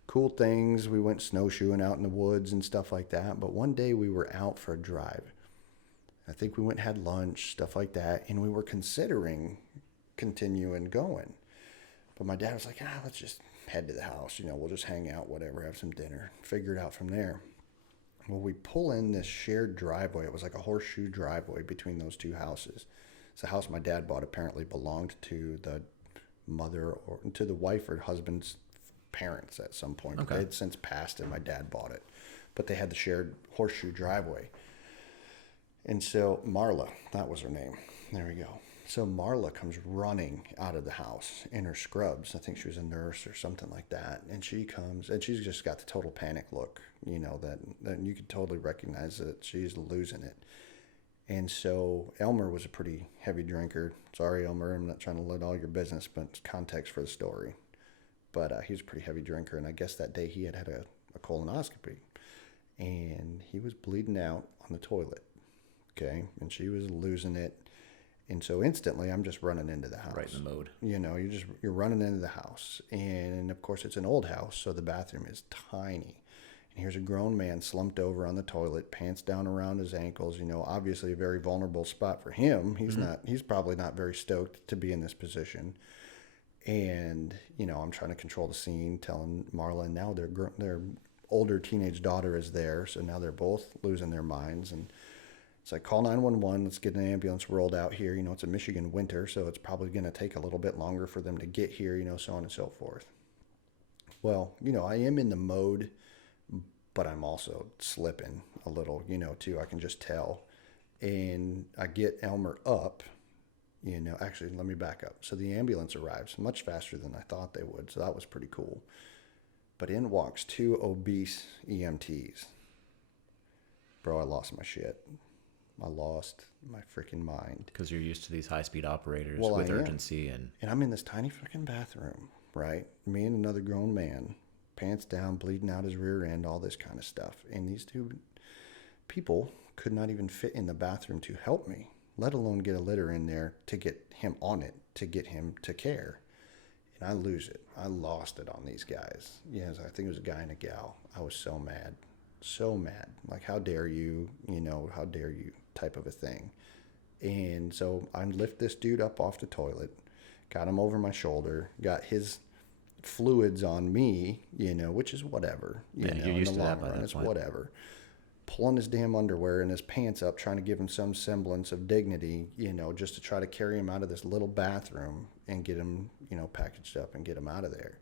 cool things. We went snowshoeing out in the woods and stuff like that. But one day we were out for a drive. I think we went and had lunch, stuff like that. And we were considering continuing going. But my dad was like, let's just head to the house. You know, we'll just hang out, whatever, have some dinner, figure it out from there. Well, we pull in this shared driveway. It was like a horseshoe driveway between those two houses. It's the house my dad bought apparently belonged to the mother or to the wife or husband's parents at some point. Okay. They had since passed and my dad bought it. but they had the shared horseshoe driveway. And so Marla, that was her name. There we go. So Marla comes running out of the house in her scrubs. I think she was a nurse or something like that. And she comes, and she's just got the total panic look, that you could totally recognize that she's losing it. And so Elmer was a pretty heavy drinker. Sorry, Elmer, I'm not trying to let all your business, but it's context for the story. But he was a pretty heavy drinker, and I guess that day he had a colonoscopy. And he was bleeding out on the toilet, okay? And she was losing it. And so instantly, I'm just running into the house. Right in the mode. You're running into the house. And, of course, it's an old house, so the bathroom is tiny. And here's a grown man slumped over on the toilet, pants down around his ankles. Obviously a very vulnerable spot for him. He's probably not very stoked to be in this position. And, I'm trying to control the scene, telling Marla, and now their older teenage daughter is there. So now they're both losing their minds. And it's like, call 911, let's get an ambulance rolled out here. It's a Michigan winter, so it's probably going to take a little bit longer for them to get here, so on and so forth. Well, I am in the mode, but I'm also slipping a little, too. I can just tell. And I get Elmer up, actually, let me back up. So the ambulance arrives much faster than I thought they would, so that was pretty cool. But in walks two obese EMTs. Bro, I lost my shit. I lost my freaking mind. Because you're used to these high-speed operators with urgency. And I'm in this tiny freaking bathroom, right? Me and another grown man, pants down, bleeding out his rear end, all this kind of stuff. And these two people could not even fit in the bathroom to help me, let alone get a litter in there to get him on it, to get him to care. And I lose it. I lost it on these guys. Yes, I think it was a guy and a gal. I was so mad. So mad. Like, how dare you, how dare you type of a thing. And so I lift this dude up off the toilet, got him over my shoulder, got his fluids on me, which is whatever. You're used to that by that point. It's whatever. Pulling his damn underwear and his pants up, trying to give him some semblance of dignity, just to try to carry him out of this little bathroom and get him, packaged up and get him out of there.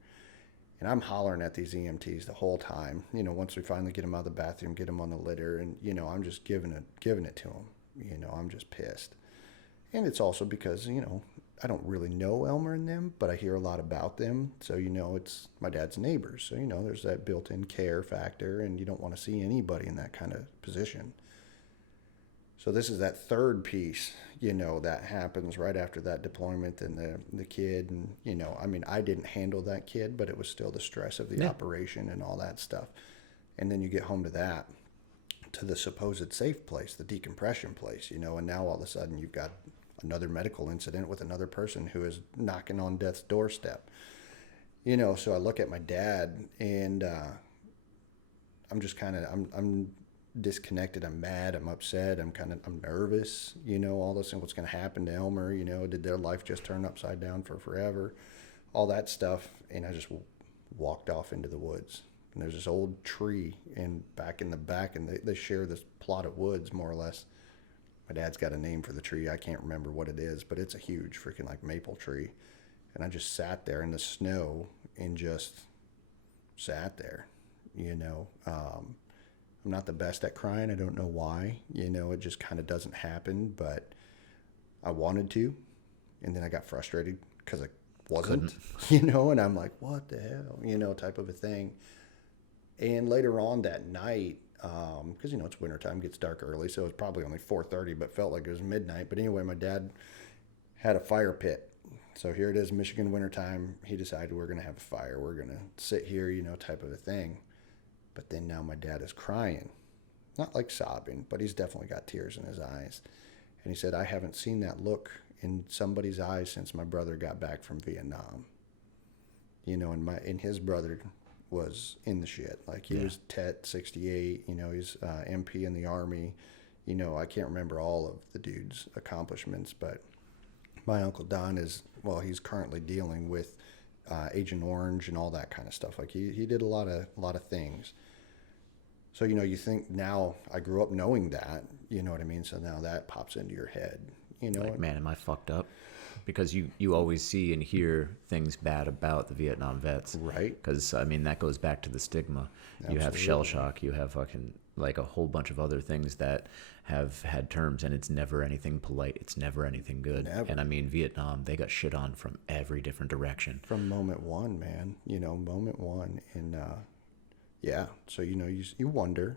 And I'm hollering at these EMTs the whole time. Once we finally get him out of the bathroom, get him on the litter, and I'm just giving it to him. I'm just pissed. And it's also because I don't really know Elmer and them, but I hear a lot about them. So it's my dad's neighbors. So there's that built-in care factor, and you don't want to see anybody in that kind of position. So this is that third piece, that happens right after that deployment and the kid. And, I didn't handle that kid, but it was still the stress of the operation and all that stuff. And then you get home to the supposed safe place, the decompression place, and now all of a sudden you've got another medical incident with another person who is knocking on death's doorstep. So I look at my dad and I'm just I'm disconnected. I'm mad. I'm upset. I'm nervous, all this and what's going to happen to Elmer, did their life just turn upside down for forever, all that stuff. And I just walked off into the woods, and there's this old tree back in the back, and they share this plot of woods more or less. My dad's got a name for the tree. I can't remember what it is, but it's a huge freaking maple tree. And I just sat there in the snow and just sat there, I'm not the best at crying. I don't know why. It just kind of doesn't happen, but I wanted to. And then I got frustrated because I wasn't, and I'm like, what the hell, type of a thing. And later on that night, because, it's wintertime, gets dark early, so it's probably only 4:30, but felt like it was midnight. But anyway, my dad had a fire pit. So here it is, Michigan wintertime. He decided we're going to have a fire. We're going to sit here, type of a thing. But then now my dad is crying, not like sobbing, but he's definitely got tears in his eyes. And he said, I haven't seen that look in somebody's eyes since my brother got back from Vietnam. And his brother was in the shit. Like he was TET 68, he's MP in the Army. I can't remember all of the dude's accomplishments, but my Uncle Don he's currently dealing with Agent Orange and all that kind of stuff. Like he did a lot of things. So, you think now I grew up knowing that, you know what I mean? So now that pops into your head, Like, man, am I fucked up? because you always see and hear things bad about the Vietnam vets. Right. Because, I mean, that goes back to the stigma. You have shell shock. You have fucking, like, a whole bunch of other things that have had terms, and it's never anything polite. It's never anything good. Never. And, I mean, Vietnam, they got shit on from every different direction. From moment one, man. Moment one. And, yeah. So, you wonder.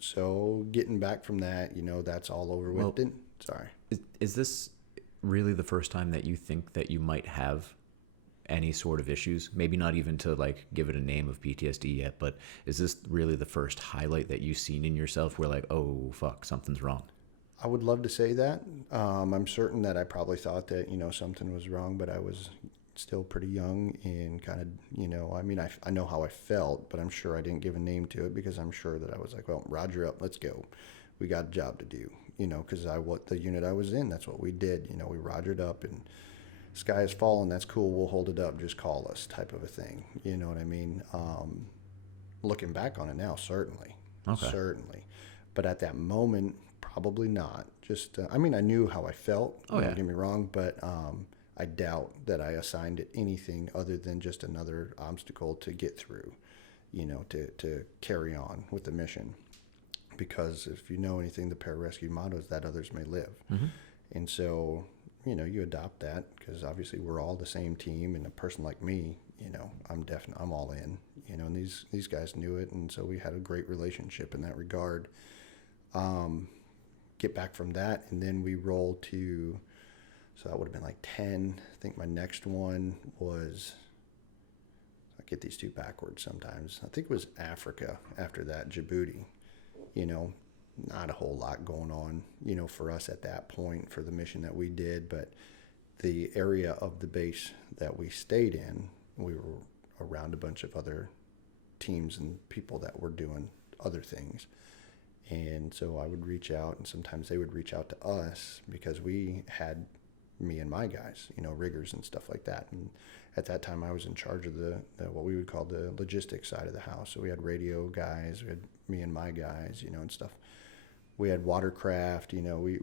So getting back from that, that's all over with. Well, Sorry. Is this really the first time that you think that you might have any sort of issues? Maybe not even to like give it a name of PTSD yet, but is this really the first highlight that you've seen in yourself where like, oh fuck, something's wrong? I would love to say that. I'm certain that I probably thought that, something was wrong, but I was still pretty young and kind of, I mean, I know how I felt, but I'm sure I didn't give a name to it because I'm sure that I was like, well, Roger up, let's go. We got a job to do, because what the unit I was in, that's what we did. We Rogered up and sky is falling, that's cool, we'll hold it up, just call us type of a thing. You know what I mean? Looking back on it now, certainly. Okay. Certainly. But at that moment, probably not. Just, I mean, I knew how I felt, don't get me wrong, but I doubt that I assigned it anything other than just another obstacle to get through, to carry on with the mission. Because if you know anything, the pararescue motto is that others may live. Mm-hmm. And so, you adopt that because obviously we're all the same team, and a person like me, I'm all in, and these guys knew it. And so we had a great relationship in that regard. Get back from that. And then we rolled to, so that would have been like 10. I think my next one was, I get these two backwards sometimes. I think it was Africa after that, Djibouti. Not a whole lot going on, for us at that point for the mission that we did. But the area of the base that we stayed in, we were around a bunch of other teams and people that were doing other things. And so I would reach out, and sometimes they would reach out to us because we had me and my guys, riggers and stuff like that. And at that time I was in charge of the what we would call the logistics side of the house. So we had radio guys, we had me and my guys, and stuff. We had watercraft, we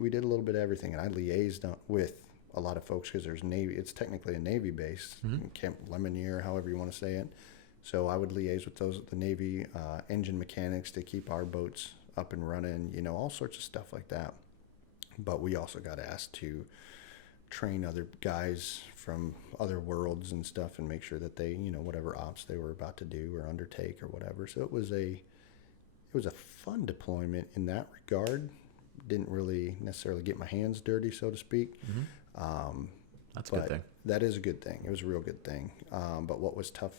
did a little bit of everything. And I liaised with a lot of folks because there's Navy, it's technically a Navy base, Camp Lemonnier, however you want to say it. So I would liaise with the Navy engine mechanics to keep our boats up and running, all sorts of stuff like that. But we also got asked to train other guys from other worlds and stuff and make sure that they, whatever ops they were about to do or undertake or whatever. So it was a fun deployment in that regard. Didn't really necessarily get my hands dirty, so to speak. Mm-hmm. That's a good thing. That is a good thing. It was a real good thing. But what was tough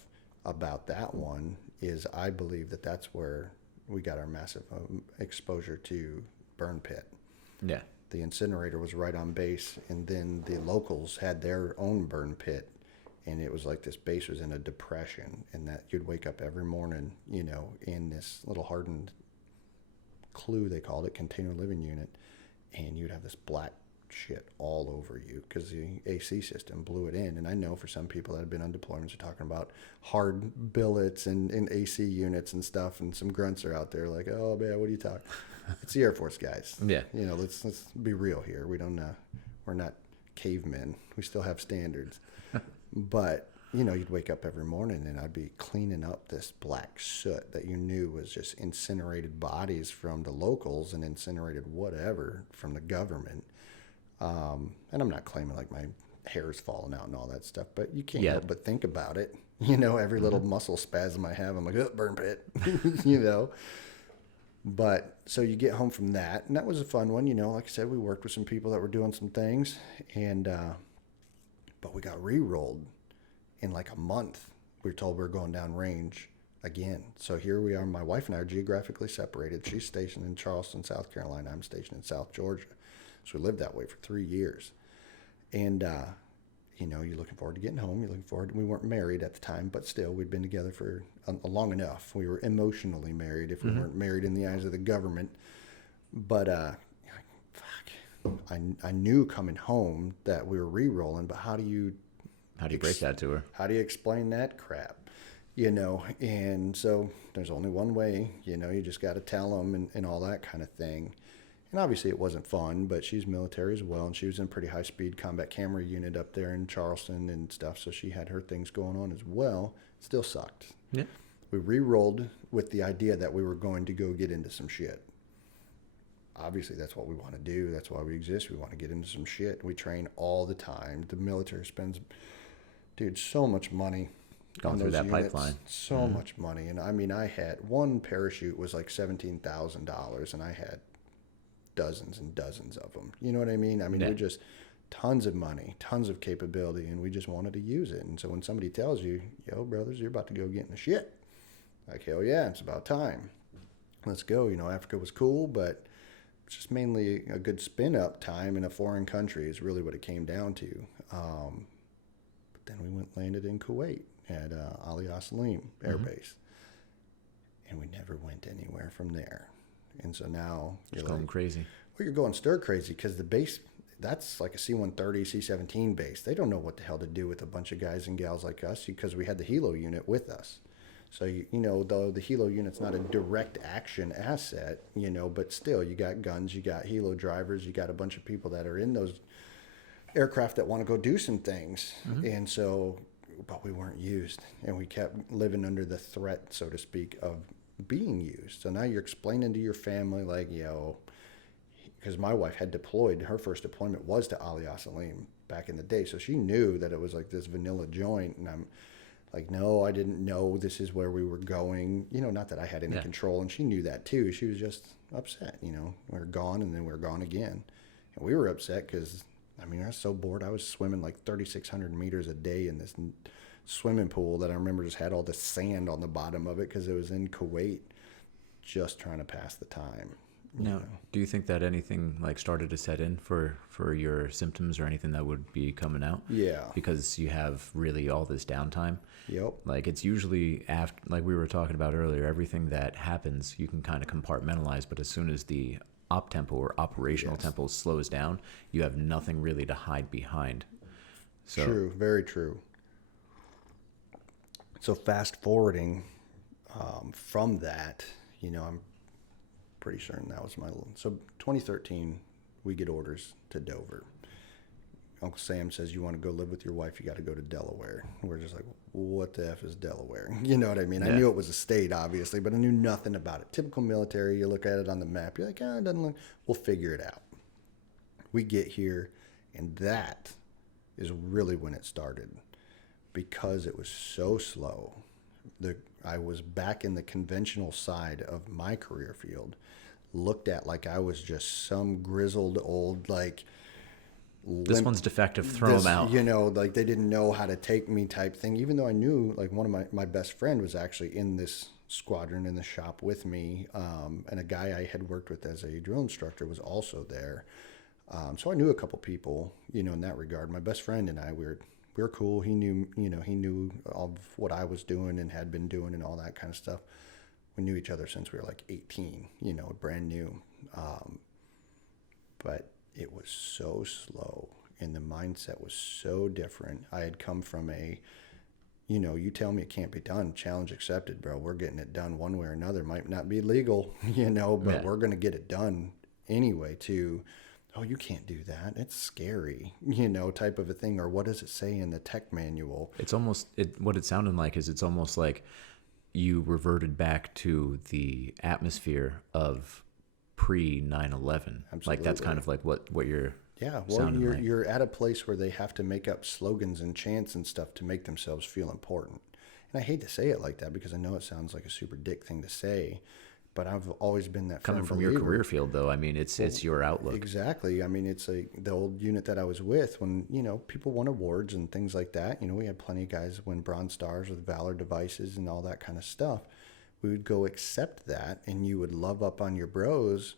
about that one is I believe that that's where we got our massive exposure to burn pit. Yeah. The incinerator was right on base, and then the locals had their own burn pit, and it was like this base was in a depression, and that you'd wake up every morning, in this little hardened clue, they called it, container living unit, and you'd have this black shit all over you because the AC system blew it in. And I know for some people that have been on deployments are talking about hard billets and AC units and stuff, and some grunts are out there like, oh man, what are you talking? It's the Air Force guys. Yeah. Let's be real here. We're not cavemen. We still have standards. But, you'd wake up every morning and I'd be cleaning up this black soot that you knew was just incinerated bodies from the locals and incinerated whatever from the government. And I'm not claiming like my hair's falling out and all that stuff, but you can't help but think about it. Every little muscle spasm I have, I'm like, oh, burn pit, But so you get home from that, and that was a fun one. Like I said, we worked with some people that were doing some things, and but we got re-rolled in like a month. We were told we were going down range again. So here we are. My wife and I are geographically separated. She's stationed in Charleston, South Carolina. I'm stationed in South Georgia. So we lived that way for 3 years. And, you're looking forward to getting home. You're looking forward. We weren't married at the time, but still, we'd been together for long enough. We were emotionally married if we weren't married in the eyes of the government. But, I knew coming home that we were re-rolling, but how do you break that to her? How do you explain that crap? And so there's only one way, you just got to tell them and all that kind of thing. And obviously it wasn't fun, but she's military as well. And she was in a pretty high-speed combat camera unit up there in Charleston and stuff. So she had her things going on as well. Still sucked. Yeah. We re-rolled with the idea that we were going to go get into some shit. Obviously, that's what we want to do. That's why we exist. We want to get into some shit. We train all the time. The military spends, dude, so much money. Going through that units. pipeline. So much money. And I mean, I had one parachute was like $17,000, and I had dozens and dozens of them. You know what I mean? I mean, we're just tons of money, tons of capability, and we just wanted to use it. And so when somebody tells you, yo, brothers, you're about to go get in the shit, like, hell yeah, it's about time. Let's go. You know, Africa was cool, but it's just mainly a good spin-up time in a foreign country is really what it came down to. But then we landed in Kuwait at Ali Salim Air Base, and we never went anywhere from there. And so now You're going crazy. Well, you're going stir crazy because the base, that's like a C-130, C-17 base. They don't know what the hell to do with a bunch of guys and gals like us because we had the helo unit with us. So, you know, though the helo unit's not a direct action asset, you know, but still, you got guns, you got helo drivers, you got a bunch of people that are in those aircraft that want to go do some things. And so, but we weren't used. And we kept living under the threat, so to speak, of being used. So now you're explaining to your family, like, yo, because my wife had deployed, her first deployment was to Ali Salim back in the day. So she knew that it was like this vanilla joint. And I'm like, no, I didn't know this is where we were going. You know, not that I had any control, and she knew that too. She was just upset, you know. We were gone, and then we were gone again. And we were upset because, I mean, I was so bored. I was swimming like 3,600 meters a day in this swimming pool that I remember just had all this sand on the bottom of it because it was in Kuwait, just trying to pass the time. Now, do you think that anything like started to set in for your symptoms or anything that would be coming out? Yeah. Because you have really all this downtime. Yep. Like it's usually after, like we were talking about earlier, everything that happens, you can kind of compartmentalize, but as soon as the op tempo or operational tempo slows down, you have nothing really to hide behind. So, true. Very true. So fast forwarding from that, you know, I'm pretty certain that was so 2013 we get orders to Dover. Uncle Sam says, you want to go live with your wife, you got to go to Delaware. And we're just like, what the F is Delaware? You know what I mean? I knew it was a state, obviously, but I knew nothing about it. Typical military, you look at it on the map, you're like, it doesn't look, we'll figure it out. We get here, and that is really when it started, because it was so slow. I was back in the conventional side of my career field, looked at like I was just some grizzled old, like, this one's defective, throw him out. You know, like they didn't know how to take me type thing, even though I knew, like, one of my best friend was actually in this squadron in the shop with me, and a guy I had worked with as a drill instructor was also there. So I knew a couple people, you know, in that regard. My best friend and I, we were cool. He knew of what I was doing and had been doing and all that kind of stuff. We knew each other since we were like 18, you know, brand new. But it was so slow, and the mindset was so different. I had come from you tell me it can't be done, challenge accepted, bro. We're getting it done one way or another. Might not be legal, you know, but we're going to get it done anyway, to, oh, you can't do that, it's scary, you know, type of a thing. Or what does it say in the tech manual? It's almost, what it sounded like is it's almost like you reverted back to the atmosphere of pre 9/11. Like that's kind of like what you're you're at a place where they have to make up slogans and chants and stuff to make themselves feel important. And I hate to say it like that because I know it sounds like a super dick thing to say, but I've always been that coming from your career field, though. I mean, it's your outlook. Exactly. I mean, it's the old unit that I was with when, you know, people won awards and things like that. You know, we had plenty of guys win Bronze Stars with Valor devices and all that kind of stuff. We would go accept that, and you would love up on your bros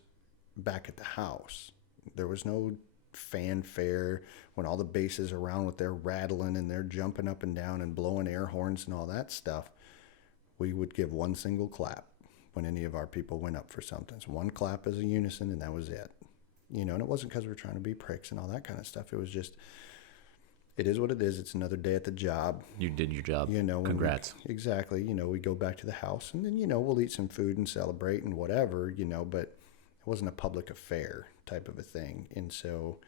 back at the house. There was no fanfare when all the bases around with their rattling and they're jumping up and down and blowing air horns and all that stuff. We would give one single clap when any of our people went up for something. So one clap as a unison, and that was it. You know, and it wasn't because we're trying to be pricks and all that kind of stuff. It was just, it is what it is. It's another day at the job. You did your job. You know, congrats. Exactly. You know, we go back to the house, and then, you know, we'll eat some food and celebrate and whatever, you know, but it wasn't a public affair type of a thing. And so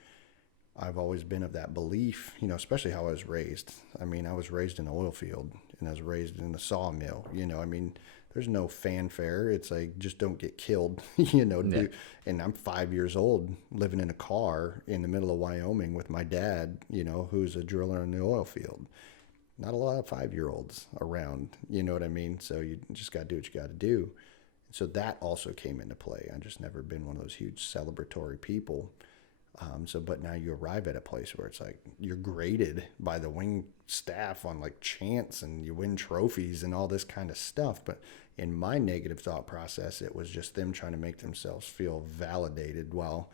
I've always been of that belief, you know, especially how I was raised. I mean, I was raised in an oil field and I was raised in a sawmill, you know, I mean, there's no fanfare. It's like, just don't get killed, you know. Yeah. And I'm 5 years old living in a car in the middle of Wyoming with my dad, you know, who's a driller in the oil field. Not a lot of 5-year-olds around, you know what I mean? So you just got to do what you got to do. So that also came into play. I just never been one of those huge celebratory people. But now you arrive at a place where it's like you're graded by the wing staff on like chance and you win trophies and all this kind of stuff. But in my negative thought process, it was just them trying to make themselves feel validated while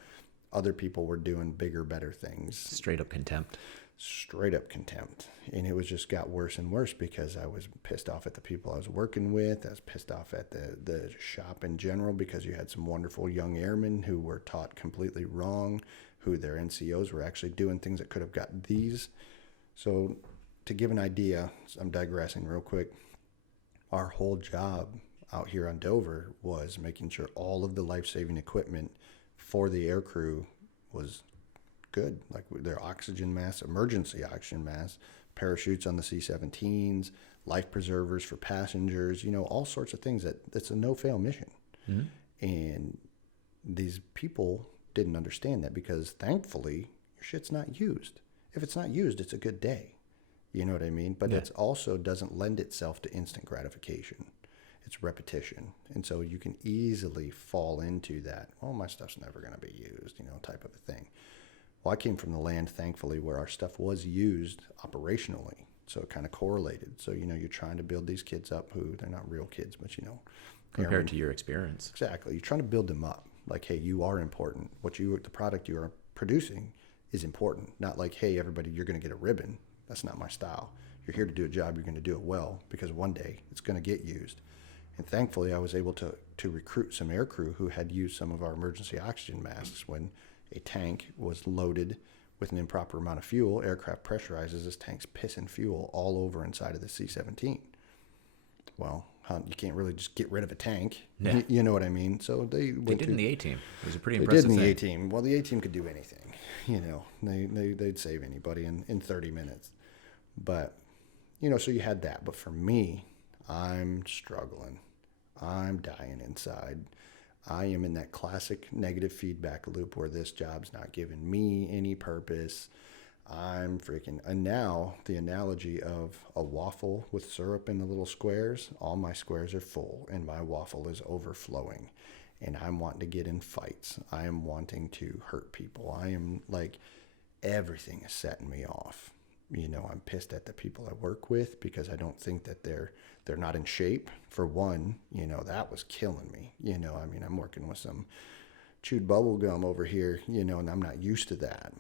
other people were doing bigger, better things. Straight up contempt. Straight up contempt. And it was just got worse and worse because I was pissed off at the people I was working with. I was pissed off at the shop in general because you had some wonderful young airmen who were taught completely wrong, who their NCOs were actually doing things that could have got these. So to give an idea, I'm digressing real quick. Our whole job out here on Dover was making sure all of the life-saving equipment for the air crew was good, like their oxygen masks, emergency oxygen masks, parachutes on the C-17s, life preservers for passengers, you know, all sorts of things. That's a no-fail mission. Mm-hmm. And these people didn't understand that because thankfully your shit's not used. If it's not used, it's a good day. You know what I mean? But it also doesn't lend itself to instant gratification. It's repetition. And so you can easily fall into that, well, my stuff's never going to be used, you know, type of a thing. Well, I came from the land, thankfully, where our stuff was used operationally. So it kind of correlated. So, you know, you're trying to build these kids up who, they're not real kids, but, you know. Compared to your experience. Exactly. You're trying to build them up. Like, hey, you are important. The product you are producing is important. Not like, hey, everybody, you're going to get a ribbon. That's not my style. You're here to do a job. You're going to do it well because one day it's going to get used. And thankfully, I was able to recruit some air crew who had used some of our emergency oxygen masks when a tank was loaded with an improper amount of fuel. Aircraft pressurizes, this tank's pissing fuel all over inside of the C-17. Well, you can't really just get rid of a tank. Yeah. You know what I mean? So they did in the A-team. It was a pretty impressive thing. They did in the A-team. Well, the A-team could do anything. You know, they'd save anybody in 30 minutes. But, you know, so you had that. But for me, I'm struggling. I'm dying inside. I am in that classic negative feedback loop where this job's not giving me any purpose. I'm freaking, and now the analogy of a waffle with syrup in the little squares, all my squares are full and my waffle is overflowing and I'm wanting to get in fights. I am wanting to hurt people. I am like, everything is setting me off. You know, I'm pissed at the people I work with because I don't think that they're not in shape. For one, you know, that was killing me. You know, I mean, I'm working with some chewed bubble gum over here, you know, and I'm not used to that.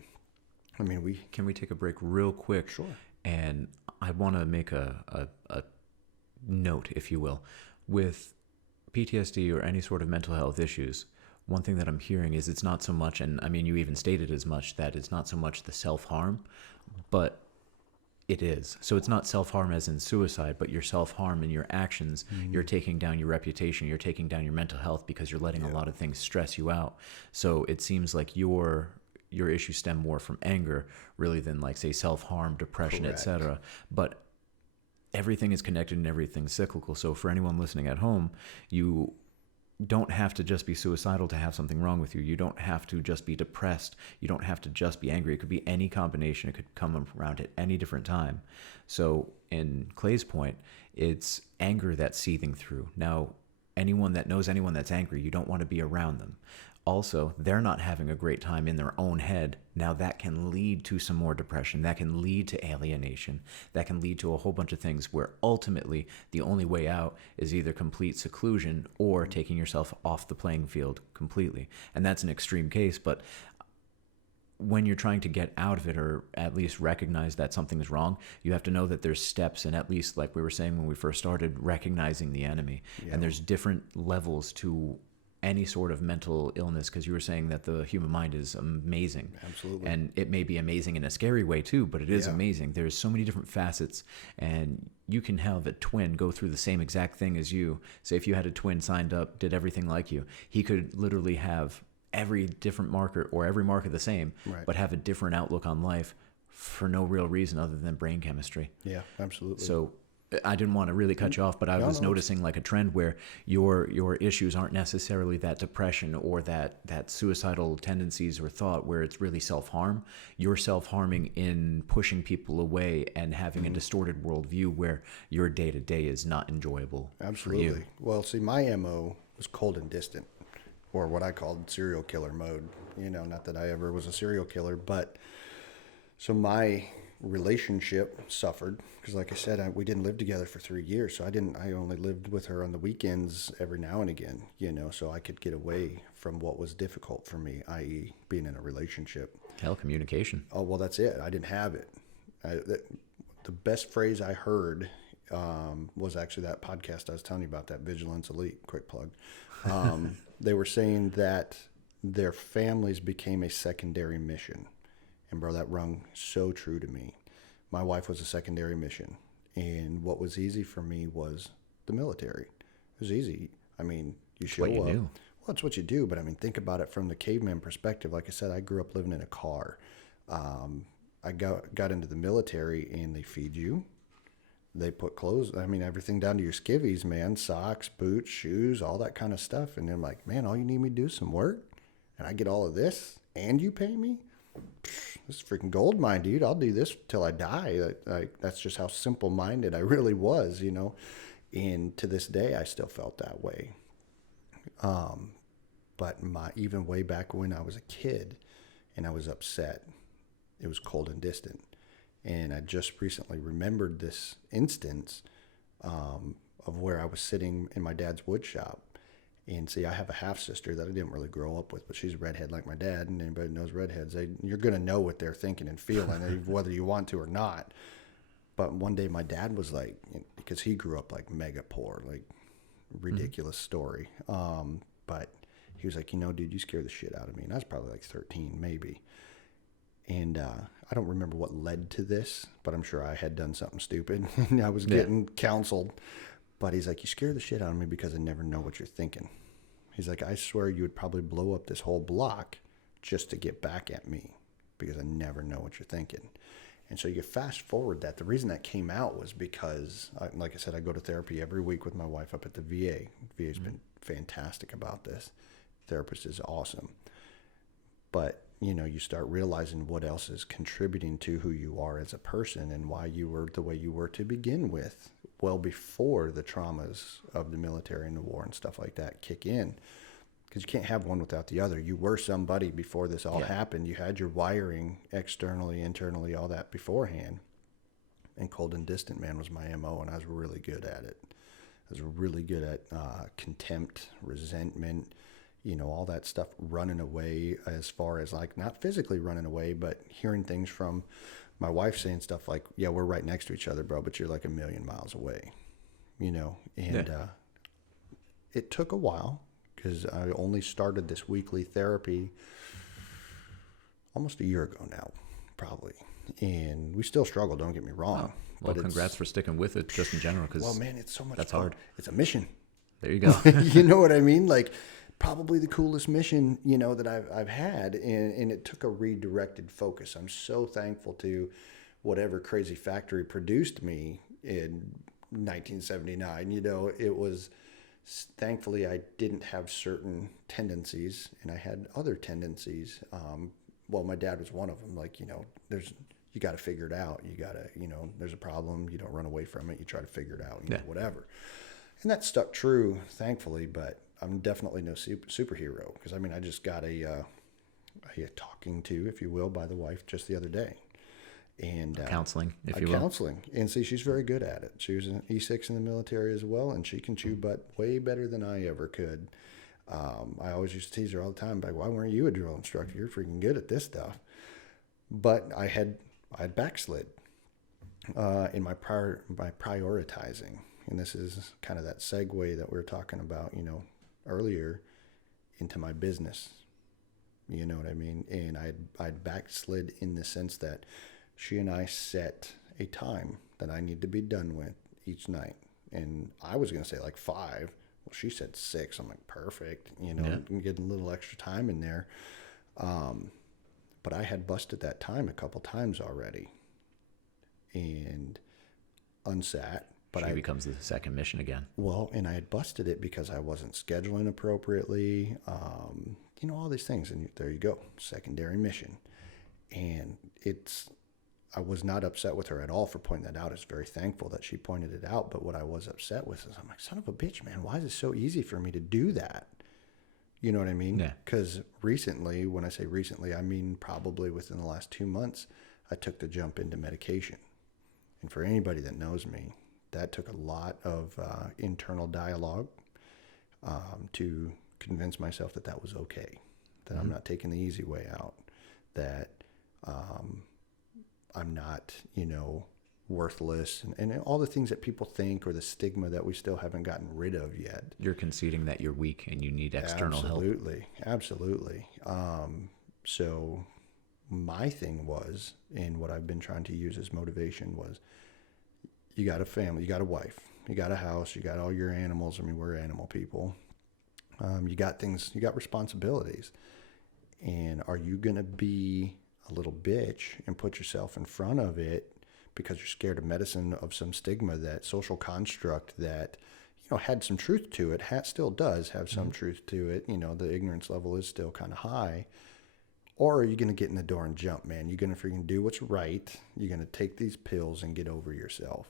I mean, Can we take a break real quick? Sure. And I want to make a note, if you will. With PTSD or any sort of mental health issues, one thing that I'm hearing is it's not so much, and I mean, you even stated as much, that it's not so much the self-harm, but it is. So it's not self-harm as in suicide, but your self-harm in your actions. Mm-hmm. You're taking down your reputation. You're taking down your mental health because you're letting a lot of things stress you out. So it seems like your issues stem more from anger really than, like, say, self-harm, depression, etc. But everything is connected and everything's cyclical. So for anyone listening at home, you don't have to just be suicidal to have something wrong with you. You don't have to just be depressed. You don't have to just be angry. It could be any combination. It could come around at any different time. So in Clay's point, it's anger that's seething through. Now, anyone that knows anyone that's angry, you don't want to be around them. Also, they're not having a great time in their own head. Now that can lead to some more depression. That can lead to alienation. That can lead to a whole bunch of things where ultimately the only way out is either complete seclusion or taking yourself off the playing field completely. And that's an extreme case, but when you're trying to get out of it, or at least recognize that something is wrong, you have to know that there's steps, and at least, like we were saying when we first started, recognizing the enemy. Yeah. And there's different levels to any sort of mental illness, because you were saying that the human mind is amazing. Absolutely. And it may be amazing in a scary way too, but it is Yeah. amazing. There's so many different facets, and you can have a twin go through the same exact thing as you. Say if you had a twin signed up, did everything like you, he could literally have every different marker or every marker the same, Right. but have a different outlook on life for no real reason other than brain chemistry. Yeah, absolutely. So I didn't want to really cut you off, but I was noticing like a trend where your issues aren't necessarily that depression or that suicidal tendencies or thought where it's really self-harm. You're self-harming in pushing people away and having a distorted worldview where your day-to-day is not enjoyable Absolutely. for you. Well, see, my MO was cold and distant, or what I called serial killer mode. Not that I ever was a serial killer, but so my relationship suffered because, like I said, we didn't live together for 3 years. So I only lived with her on the weekends every now and again, so I could get away from what was difficult for me, i.e. being in a relationship. Hell, communication. Oh, well, that's it. I didn't have it. The best phrase I heard was actually that podcast I was telling you about, that Vigilance Elite, quick plug. They were saying that their families became a secondary mission. And bro, that rung so true to me. My wife was a secondary mission. And what was easy for me was the military. It was easy. I mean, you show What you up. do. Well, it's what you do. But I mean, think about it from the caveman perspective. Like I said, I grew up living in a car. I got into the military and they feed you. They put clothes, I mean, everything down to your skivvies, man, socks, boots, shoes, all that kind of stuff. And they're like, man, all you need me to do is some work and I get all of this and you pay me? This is freaking gold mine, dude. I'll do this till I die. That's just how simple-minded I really was, And to this day, I still felt that way. But even way back when I was a kid and I was upset, it was cold and distant. And I just recently remembered this instance of where I was sitting in my dad's wood shop. And see, I have a half sister that I didn't really grow up with, but she's a redhead like my dad. And anybody who knows redheads, you're going to know what they're thinking and feeling, whether you want to or not. But one day my dad was like, because he grew up like mega poor, like ridiculous story. But he was like, dude, you scare the shit out of me. And I was probably like 13, maybe. And I don't remember what led to this, but I'm sure I had done something stupid. And I was getting counseled. But he's like, you scare the shit out of me because I never know what you're thinking. He's like, I swear you would probably blow up this whole block just to get back at me because I never know what you're thinking. And so you fast forward that. The reason that came out was because, like I said, I go to therapy every week with my wife up at the VA. VA's been fantastic about this. Therapist is awesome. But, you start realizing what else is contributing to who you are as a person and why you were the way you were to begin with, well before the traumas of the military and the war and stuff like that kick in. Because you can't have one without the other. You were somebody before this all happened. You had your wiring externally, internally, all that beforehand. And cold and distant, man, was my MO, and I was really good at it. I was really good at contempt, resentment, all that stuff, running away, as far as like not physically running away, but hearing things from my wife saying stuff like, yeah, we're right next to each other, bro, but you're like a million miles away, and it took a while because I only started this weekly therapy almost a year ago now, probably. And we still struggle, don't get me wrong. Oh, well, congrats for sticking with it just in general. Well, man, it's so much that's fun. hard. It's a mission. There you go. You know what I mean? Like, probably the coolest mission, that I've had. And it took a redirected focus. I'm so thankful to whatever crazy factory produced me in 1979. It was, thankfully, I didn't have certain tendencies and I had other tendencies. Well, my dad was one of them. Like, you got to figure it out. You got to, there's a problem. You don't run away from it. You try to figure it out, whatever. And that stuck true, thankfully, but I'm definitely no superhero because, I just got a talking to, if you will, by the wife just the other day. And counseling, if you will. Counseling. And see, she's very good at it. She was an E6 in the military as well, and she can chew butt way better than I ever could. I always used to tease her all the time, like, why weren't you a drill instructor? You're freaking good at this stuff. But I had backslid in my prioritizing. And this is kind of that segue that we were talking about, earlier. into my business. You know what I mean? And I'd backslid in the sense that she and I set a time that I need to be done with each night. And I was going to say like 5. Well, she said 6. I'm like, perfect. You know, getting a little extra time in there. But I had busted that time a couple times already and unsat. But she becomes the second mission again. Well, and I had busted it because I wasn't scheduling appropriately. You know, all these things. And there you go, secondary mission. And I was not upset with her at all for pointing that out. I was very thankful that she pointed it out. But what I was upset with is I'm like, son of a bitch, man, why is it so easy for me to do that? You know what I mean? Because recently, when I say recently, I mean probably within the last 2 months, I took the jump into medication. And for anybody that knows me, that took a lot of internal dialogue to convince myself that that was okay, that I'm not taking the easy way out, that I'm not, you know, worthless, and all the things that people think, or the stigma that we still haven't gotten rid of yet. You're conceding that you're weak and you need external help. Absolutely. So my thing was, and what I've been trying to use as motivation was, you got a family, you got a wife, you got a house, you got all your animals. I mean, we're animal people. You got things, you got responsibilities. And are you going to be a little bitch and put yourself in front of it because you're scared of medicine, of some stigma, that social construct that, you know, had some truth to it, still does have some truth to it. You know, the ignorance level is still kind of high. Or are you going to get in the door and jump, man? You're going to freaking do what's right. You're going to take these pills and get over yourself.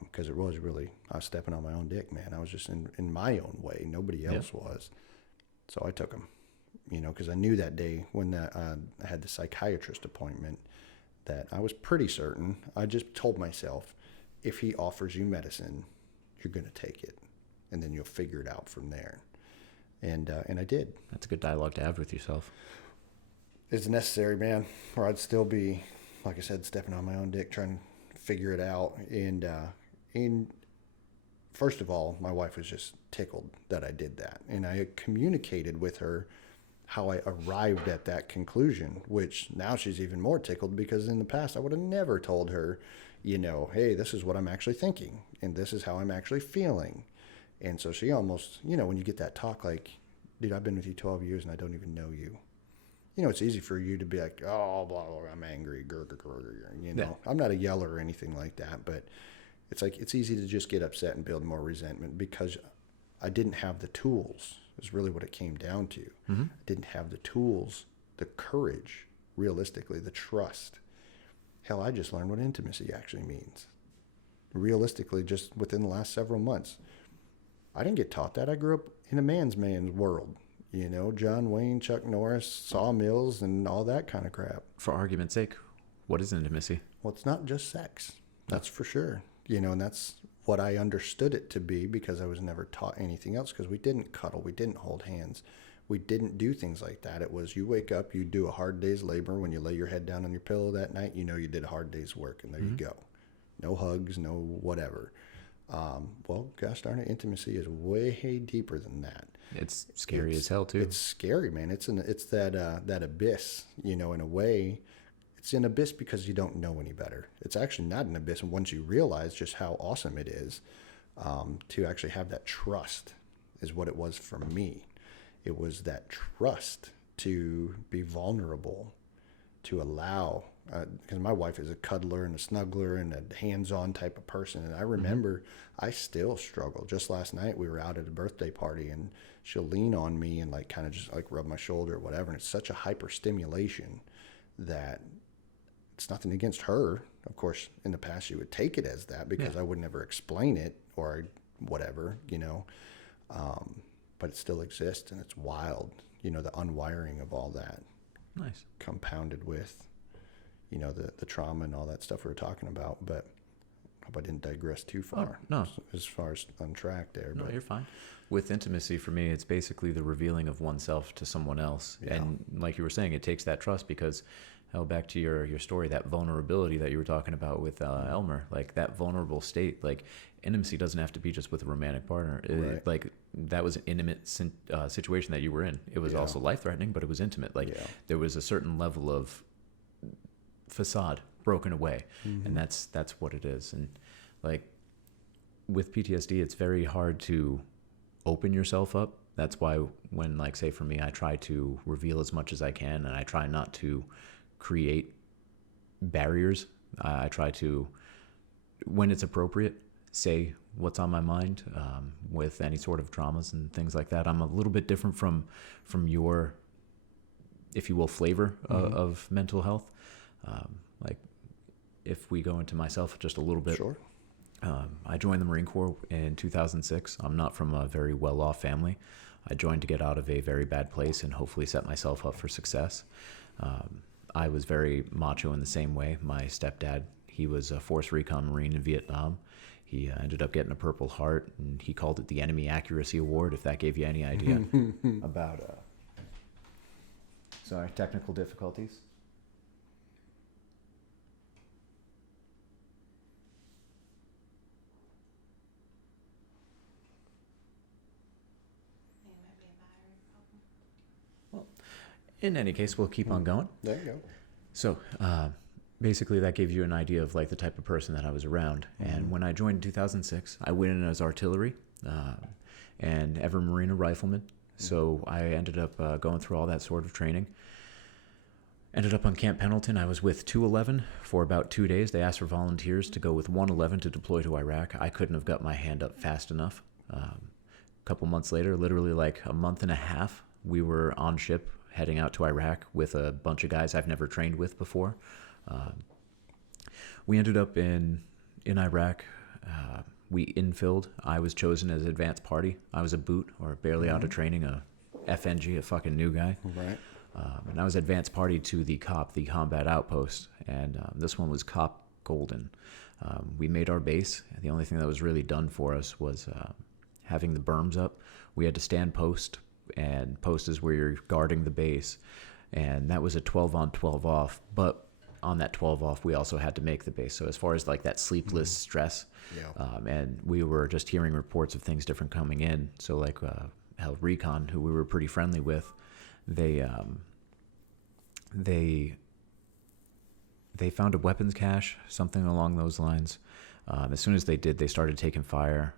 Because it was really, I was stepping on my own dick, man. I was just in my own way. Nobody else was. So I took them, you know, because I knew that day when I had the psychiatrist appointment that I was pretty certain. I just told myself, if he offers you medicine, you're going to take it. And then you'll figure it out from there. And I did. That's a good dialogue to have with yourself. It's necessary, man, or I'd still be, like I said, stepping on my own dick, trying to figure it out. And first of all, my wife was just tickled that I did that. And I had communicated with her how I arrived at that conclusion, which now she's even more tickled, because in the past I would have never told her, you know, hey, this is what I'm actually thinking, and this is how I'm actually feeling. And so she almost, you know, when you get that talk like, dude, I've been with you 12 years and I don't even know you. You know, it's easy for you to be like, oh, blah, blah, blah, I'm angry, you know. I'm not a yeller or anything like that, but it's like, it's easy to just get upset and build more resentment because I didn't have the tools, is really what it came down to. I didn't have the tools, the courage, realistically, the trust. Hell, I just learned what intimacy actually means. Realistically, just within the last several months. I didn't get taught that. I grew up in a man's world. You know, John Wayne, Chuck Norris, sawmills, and all that kind of crap. For argument's sake, what is intimacy? Well, it's not just sex. That's for sure. You know, and that's what I understood it to be, because I was never taught anything else, because we didn't cuddle. We didn't hold hands. We didn't do things like that. It was, you wake up, you do a hard day's labor. When you lay your head down on your pillow that night, you know you did a hard day's work, and there you go. No hugs, no whatever. Well, gosh darn it, intimacy is way deeper than that. It's scary as hell too. It's scary, man. It's that abyss, you know, in a way. It's an abyss because you don't know any better. It's actually not an abyss once you realize just how awesome it is to actually have that trust, is what it was for me. It was that trust to be vulnerable, to allow, because my wife is a cuddler and a snuggler and a hands-on type of person. And I remember I still struggle. Just last night we were out at a birthday party and she'll lean on me and like kind of just like rub my shoulder or whatever. And it's such a hyper stimulation that it's nothing against her. Of course, in the past she would take it as that because I would never explain it or whatever, you know. But it still exists, and it's wild, you know, the unwiring of all that. Nice. Compounded with, you know, the trauma and all that stuff we were talking about. But I hope I didn't digress too far. Oh, no. As far as on track there. No, but you're fine. With intimacy, for me, it's basically the revealing of oneself to someone else. Yeah. And like you were saying, it takes that trust, because hell, back to your story, that vulnerability that you were talking about with Elmer, like that vulnerable state, like intimacy doesn't have to be just with a romantic partner. Right. Like that was an intimate situation that you were in. It was also life-threatening, but it was intimate. Like there was a certain level of facade broken away, and that's what it is. And like with PTSD, it's very hard to open yourself up. That's why when, like, say for me, I try to reveal as much as I can, and I try not to create barriers. I try to, when it's appropriate, say what's on my mind with any sort of traumas and things like that. I'm a little bit different from your, if you will, flavor of mental health. Like if we go into myself just a little bit. Sure. I joined the Marine Corps in 2006. I'm not from a very well-off family. I joined to get out of a very bad place and hopefully set myself up for success. I was very macho in the same way. My stepdad, he was a Force Recon Marine in Vietnam. He ended up getting a Purple Heart, and he called it the Enemy Accuracy Award, if that gave you any idea about technical difficulties. In any case, we'll keep on going. There you go. So basically that gave you an idea of like the type of person that I was around. And when I joined in 2006, I went in as artillery and ever Marine rifleman. So I ended up going through all that sort of training. Ended up on Camp Pendleton. I was with 211 for about 2 days. They asked for volunteers to go with 111 to deploy to Iraq. I couldn't have got my hand up fast enough. A couple months later, literally like a month and a half, we were on ship heading out to Iraq with a bunch of guys I've never trained with before. We ended up in Iraq. We infilled. I was chosen as advanced party. I was a boot, or barely out of training, a FNG, a fucking new guy. Right. And I was advanced party to the COP, the Combat Outpost, and this one was COP Golden. We made our base. The only thing that was really done for us was having the berms up. We had to stand post, and post is where you're guarding the base, and that was a 12 on 12 off, but on that 12 off we also had to make the base. So as far as like that sleepless stress, and we were just hearing reports of things different coming in. So like hell, Recon, who we were pretty friendly with, they found a weapons cache, something along those lines. As soon as they did, they started taking fire.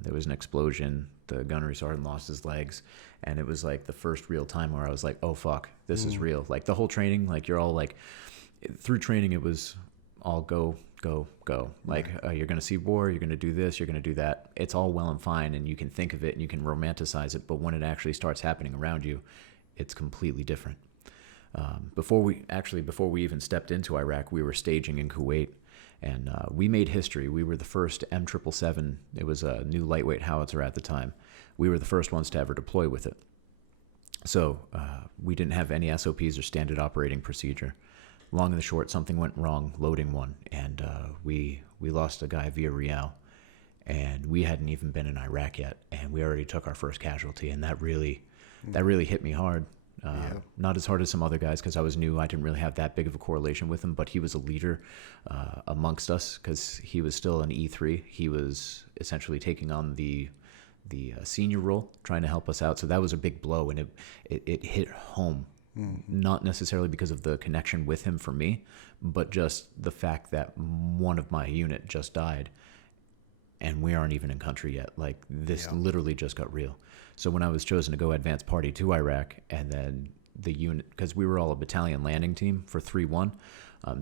There was an explosion. The gunnery sergeant lost his legs. And it was like the first real time where I was like, oh, fuck, this is real. Like the whole training, like you're all like, through training, it was all go, go, go. Like you're going to see war, you're going to do this, you're going to do that. It's all well and fine, and you can think of it and you can romanticize it. But when it actually starts happening around you, it's completely different. Before we even stepped into Iraq, we were staging in Kuwait. And we made history. We were the first M777. It was a new lightweight howitzer at the time. We were the first ones to ever deploy with it. So we didn't have any SOPs or standard operating procedure. Long and the short, something went wrong loading one, and we lost a guy via Rial. And we hadn't even been in Iraq yet, and we already took our first casualty, and that really hit me hard. Not as hard as some other guys because I was new. I didn't really have that big of a correlation with him, but he was a leader amongst us because he was still an E3. He was essentially taking on the senior role, trying to help us out. So that was a big blow, and it hit home. Not necessarily because of the connection with him for me, but just the fact that one of my unit just died, and we aren't even in country yet. Like this literally just got real. So when I was chosen to go advance party to Iraq, and then the unit, because we were all a battalion landing team for 3-1,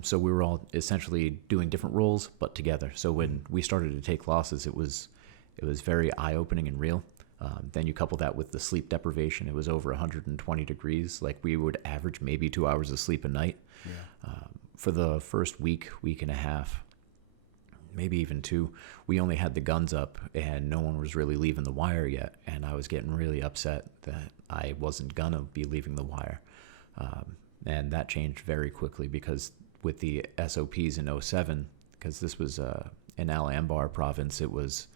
so we were all essentially doing different roles, but together. So when we started to take losses, it was very eye-opening and real. Then you couple that with the sleep deprivation. It was over 120 degrees. Like we would average maybe 2 hours of sleep a night. For the first week and a half, maybe even 2, we only had the guns up and no one was really leaving the wire yet. And I was getting really upset that I wasn't gonna be leaving the wire. And that changed very quickly because with the SOPs in 07, because this was in Al Anbar province, it was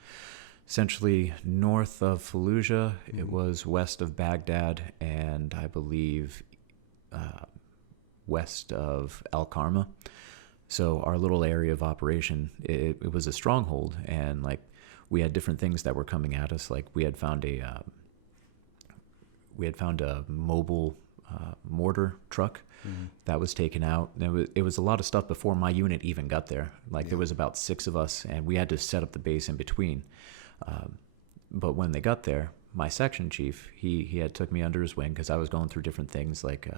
essentially north of Fallujah. It was west of Baghdad, and I believe west of Al Karma. So our little area of operation, it was a stronghold, and like we had different things that were coming at us. Like we had found a mobile mortar truck that was taken out. It was a lot of stuff before my unit even got there. Like there was about 6 of us, and we had to set up the base in between. But when they got there, my section chief, he had took me under his wing because I was going through different things. Like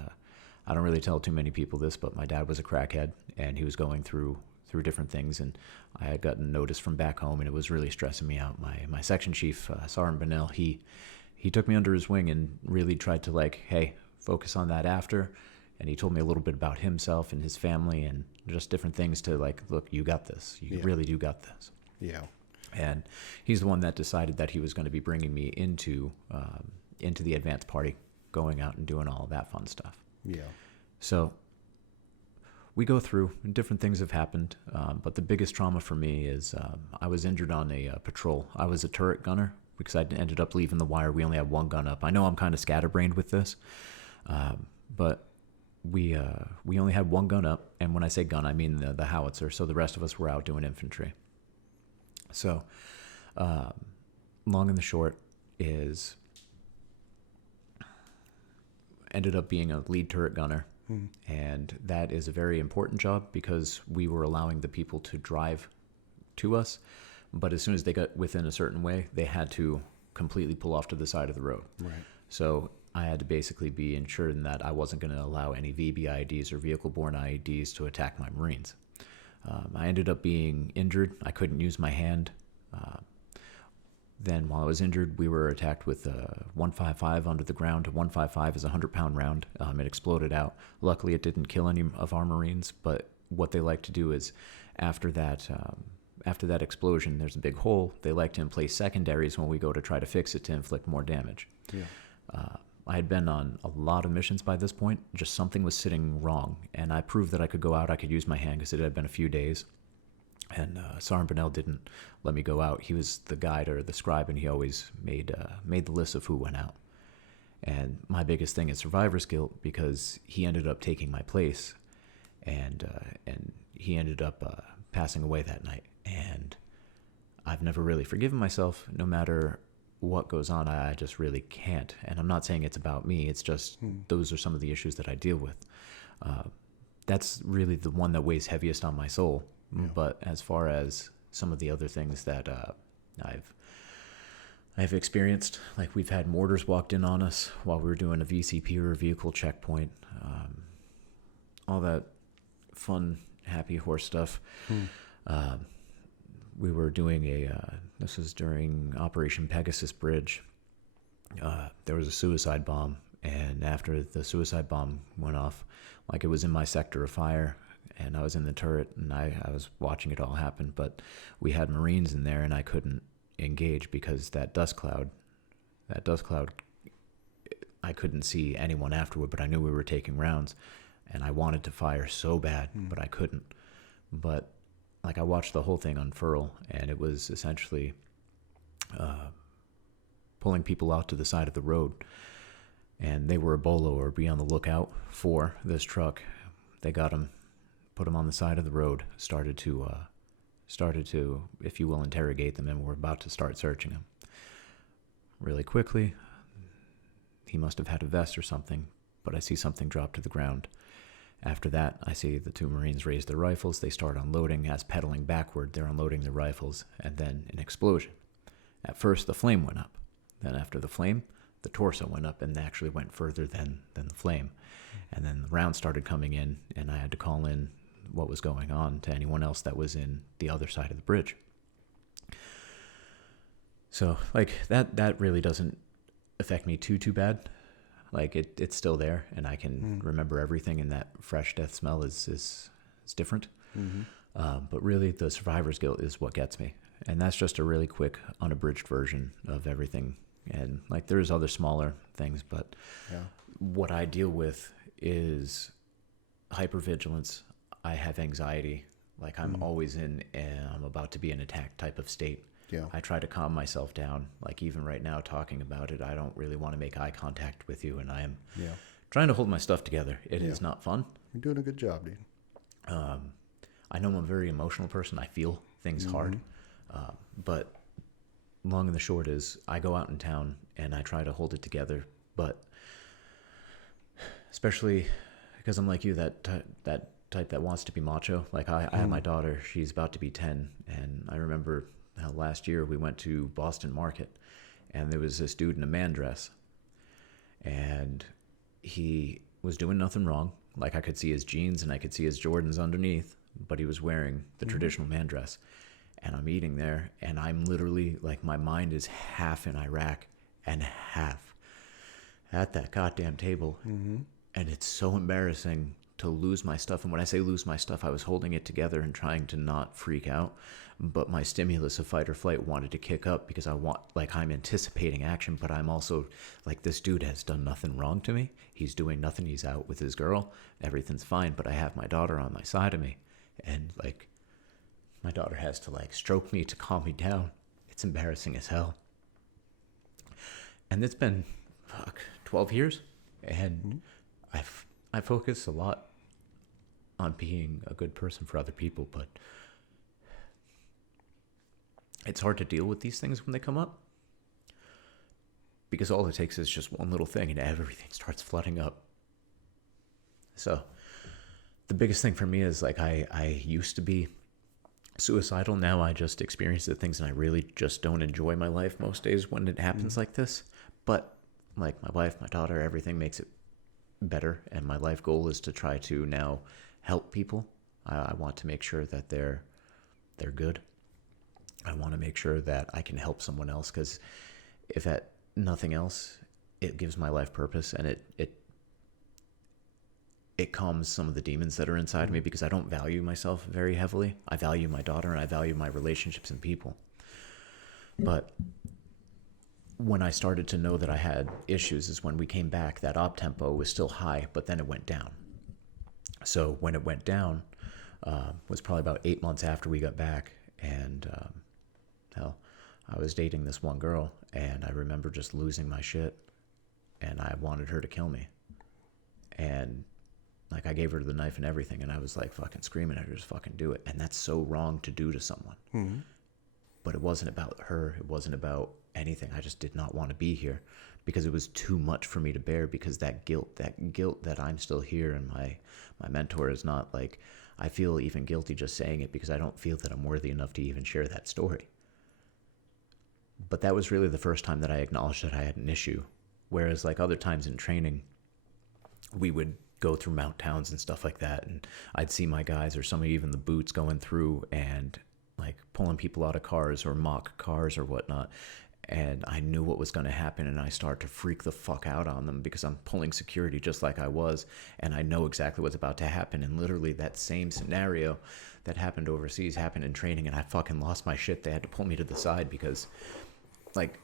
I don't really tell too many people this, but my dad was a crackhead, and he was going through different things, and I had gotten notice from back home, and it was really stressing me out. My section chief, Sergeant Bonnell, he took me under his wing and really tried to like, hey, focus on that after. And he told me a little bit about himself and his family and just different things to like, look, you got this. You really do got this. Yeah. And he's the one that decided that he was going to be bringing me into the advanced party, going out and doing all of that fun stuff. Yeah. So we go through, different things have happened, but the biggest trauma for me is I was injured on a patrol. I was a turret gunner because I ended up leaving the wire. We only had one gun up. I know I'm kind of scatterbrained with this, but we only had one gun up, and when I say gun, I mean the howitzer. So the rest of us were out doing infantry. So, long and the short is, ended up being a lead turret gunner, and that is a very important job because we were allowing the people to drive to us, but as soon as they got within a certain way, they had to completely pull off to the side of the road. Right. So I had to basically be ensured in that I wasn't going to allow any VBIEDs or vehicle-borne IEDs to attack my Marines. I ended up being injured. I couldn't use my hand. Then while I was injured, we were attacked with a 155 under the ground. A 155 is a 100-pound round. It exploded out. Luckily, it didn't kill any of our Marines, but what they like to do is after that explosion, there's a big hole. They like to place secondaries when we go to try to fix it to inflict more damage. Yeah. I had been on a lot of missions by this point. Just something was sitting wrong, and I proved that I could go out. I could use my hand because it had been a few days, and Sergeant Bonnell didn't let me go out. He was the guide or the scribe, and he always made the list of who went out. And my biggest thing is survivor's guilt because he ended up taking my place, and he ended up passing away that night. And I've never really forgiven myself, no matter what goes on. I just really can't. And I'm not saying it's about me. It's just those are some of the issues that I deal with. That's really the one that weighs heaviest on my soul. Yeah. But as far as some of the other things that I've experienced, like we've had mortars walked in on us while we were doing a VCP or a vehicle checkpoint, all that fun, happy horse stuff. We were doing this was during Operation Pegasus Bridge. There was a suicide bomb, and after the suicide bomb went off, like it was in my sector of fire, and I was in the turret, and I was watching it all happen, but we had Marines in there, and I couldn't engage because that dust cloud, I couldn't see anyone afterward, but I knew we were taking rounds, and I wanted to fire so bad, but I couldn't. But like I watched the whole thing unfurl, and it was essentially pulling people out to the side of the road, and they were a bolo or be on the lookout for this truck. They got him, put him on the side of the road, started to, if you will, interrogate them, and we're about to start searching him. Really quickly, he must have had a vest or something, but I see something drop to the ground. After that, I see the 2 Marines raise their rifles. They start unloading. As pedaling backward, they're unloading their rifles, and then an explosion. At first, the flame went up. Then after the flame, the torso went up and actually went further than the flame. And then the rounds started coming in, and I had to call in what was going on to anyone else that was in the other side of the bridge. So, like, that really doesn't affect me too bad. Like it's still there, and I can remember everything, and that fresh death smell is different. But really, the survivor's guilt is what gets me, and that's just a really quick, unabridged version of everything. And like, there's other smaller things, but what I deal with is hypervigilance. I have anxiety. Like I'm always in, I'm about to be in attack type of state. Yeah. I try to calm myself down. Like even right now talking about it, I don't really want to make eye contact with you, and I am trying to hold my stuff together. It is not fun, You're doing a good job, dude. I know I'm a very emotional person. I feel things hard. But long and the short is I go out in town and I try to hold it together. But especially because I'm like you, that type that wants to be macho. Like I have my daughter. She's about to be 10. And I remember how last year we went to Boston Market. And there was this dude in a man dress. And he was doing nothing wrong. Like I could see his jeans and I could see his Jordans underneath, but he was wearing the traditional man dress. And I'm eating there and I'm literally like, my mind is half in Iraq and half at that goddamn table. And it's so embarrassing to lose my stuff. And when I say lose my stuff, I was holding it together and trying to not freak out. But my stimulus of fight or flight wanted to kick up because I'm anticipating action, but I'm also like, this dude has done nothing wrong to me. He's doing nothing. He's out with his girl. Everything's fine. But I have my daughter on my side of me. And like, my daughter has to like stroke me to calm me down. It's embarrassing as hell. And it's been 12 years. And I focus a lot on being a good person for other people, but it's hard to deal with these things when they come up because all it takes is just one little thing and everything starts flooding up. So the biggest thing for me is like, I used to be suicidal. Now I just experience the things and I really just don't enjoy my life most days when it happens like this. But like my wife, my daughter, everything makes it better. And my life goal is to try to now help people. I want to make sure that they're good. I want to make sure that I can help someone else because if at nothing else, it gives my life purpose and it calms some of the demons that are inside of me because I don't value myself very heavily. I value my daughter and I value my relationships and people. But when I started to know that I had issues is when we came back, that op tempo was still high, but then it went down. So when it went down, was probably about 8 months after we got back. And I was dating this one girl and I remember just losing my shit and I wanted her to kill me. And like I gave her the knife and everything and I was like fucking screaming at her, just fucking do it. And that's so wrong to do to someone. But it wasn't about her. It wasn't about anything. I just did not want to be here because it was too much for me to bear because that guilt that I'm still here and my mentor is not like, I feel even guilty just saying it because I don't feel that I'm worthy enough to even share that story. But that was really the first time that I acknowledged that I had an issue. Whereas like other times in training, we would go through mount towns and stuff like that. And I'd see my guys or some of even the boots going through and like pulling people out of cars or mock cars or whatnot. And I knew what was going to happen and I started to freak the fuck out on them because I'm pulling security just like I was. And I know exactly what's about to happen. And literally that same scenario that happened overseas happened in training and I fucking lost my shit. They had to pull me to the side because like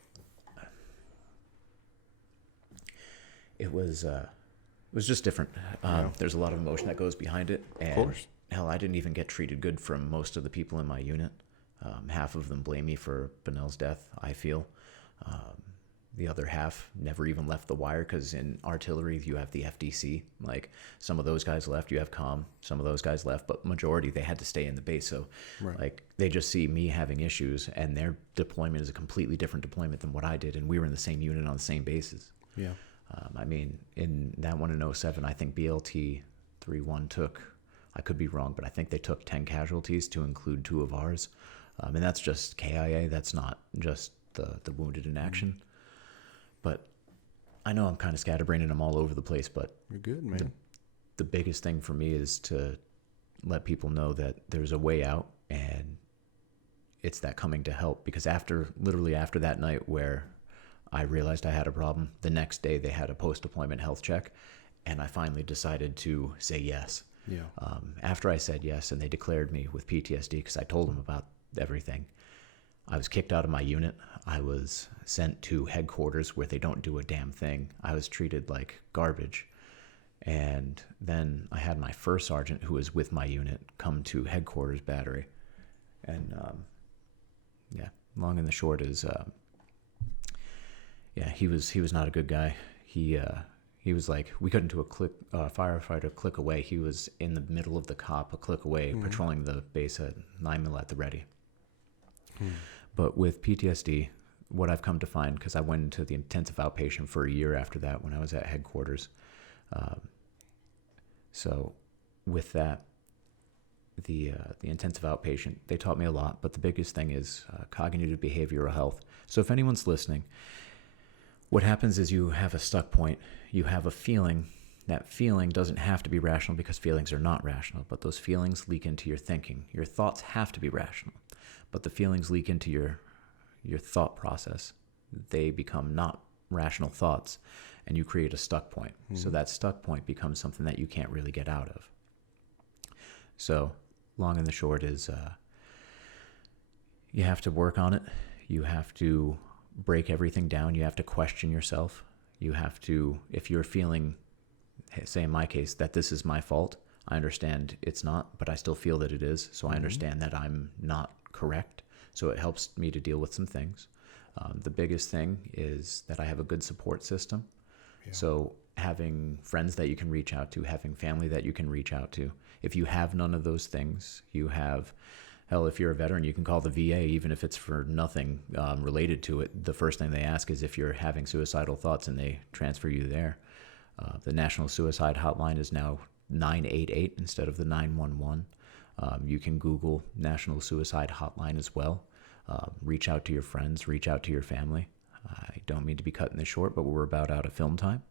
it was just different. There's a lot of emotion that goes behind it. And of course. Hell, I didn't even get treated good from most of the people in my unit. Half of them blame me for Benel's death, I feel. The other half never even left the wire because in artillery, you have the FDC. Like some of those guys left, you have comm. Some of those guys left, but majority, they had to stay in the base. So like they just see me having issues and their deployment is a completely different deployment than what I did. And we were in the same unit on the same bases. Yeah. I mean, in that one in 07, I think BLT-31 took, I could be wrong, but I think they took 10 casualties to include 2 of ours. And that's just KIA. That's not just the wounded in action. But I know I'm kind of scatterbrained and I'm all over the place, but You're good, man. The biggest thing for me is to let people know that there's a way out and it's that coming to help. Because literally after that night where I realized I had a problem, the next day they had a post-deployment health check and I finally decided to say yes. Yeah. After I said yes and they declared me with PTSD because I told them about everything, I was kicked out of my unit. I was sent to headquarters where they don't do a damn thing. I was treated like garbage. And then I had my first sergeant who was with my unit come to headquarters battery. And long and the short is, he was not a good guy. He He was like, we couldn't do a firefighter click away. He was in the middle of the cop, a click away, patrolling the base at 9mm at the ready. But with PTSD, what I've come to find, because I went into the intensive outpatient for a year after that when I was at headquarters. So with that, the intensive outpatient, they taught me a lot, but the biggest thing is cognitive behavioral health. So if anyone's listening, what happens is you have a stuck point, you have a feeling. That feeling doesn't have to be rational because feelings are not rational, but those feelings leak into your thinking. Your thoughts have to be rational, but the feelings leak into your thought process. They become not rational thoughts, and you create a stuck point. So that stuck point becomes something that you can't really get out of. So long and the short is you have to work on it. You have to break everything down. You have to question yourself. You have to, if you're feeling, say in my case, that this is my fault, I understand it's not, but I still feel that it is. So I understand that I'm not correct. So it helps me to deal with some things. The biggest thing is that I have a good support system. Yeah. So having friends that you can reach out to, having family that you can reach out to. If you have none of those things, you have, hell, if you're a veteran, you can call the VA, even if it's for nothing related to it. The first thing they ask is if you're having suicidal thoughts, and they transfer you there. The National Suicide Hotline is now 988 instead of the 911. You can Google National Suicide Hotline as well. Reach out to your friends, reach out to your family. I don't mean to be cutting this short, but we're about out of film time.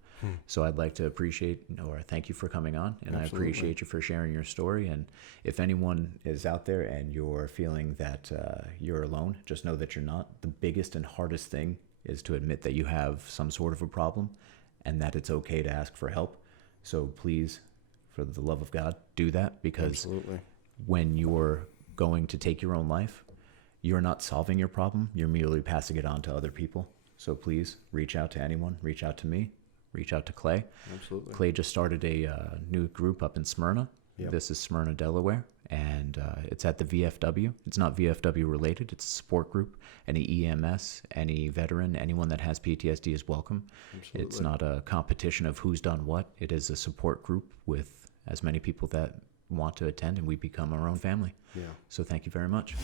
So I'd like to appreciate or thank you for coming on, and Absolutely. I appreciate you for sharing your story. And if anyone is out there and you're feeling that you're alone, just know that you're not. The biggest and hardest thing is to admit that you have some sort of a problem and that it's okay to ask for help. So please, for the love of God, do that, because Absolutely. When you're going to take your own life, you're not solving your problem. You're merely passing it on to other people. So please reach out to anyone, reach out to me. Reach out to Clay. Absolutely. Clay just started a new group up in Smyrna. Yep. This is Smyrna, Delaware, and it's at the VFW. It's not VFW related. It's a support group. Any EMS, any veteran, anyone that has PTSD is welcome. Absolutely. It's not a competition of who's done what. It is a support group with as many people that want to attend, and we become our own family. Yeah. So thank you very much.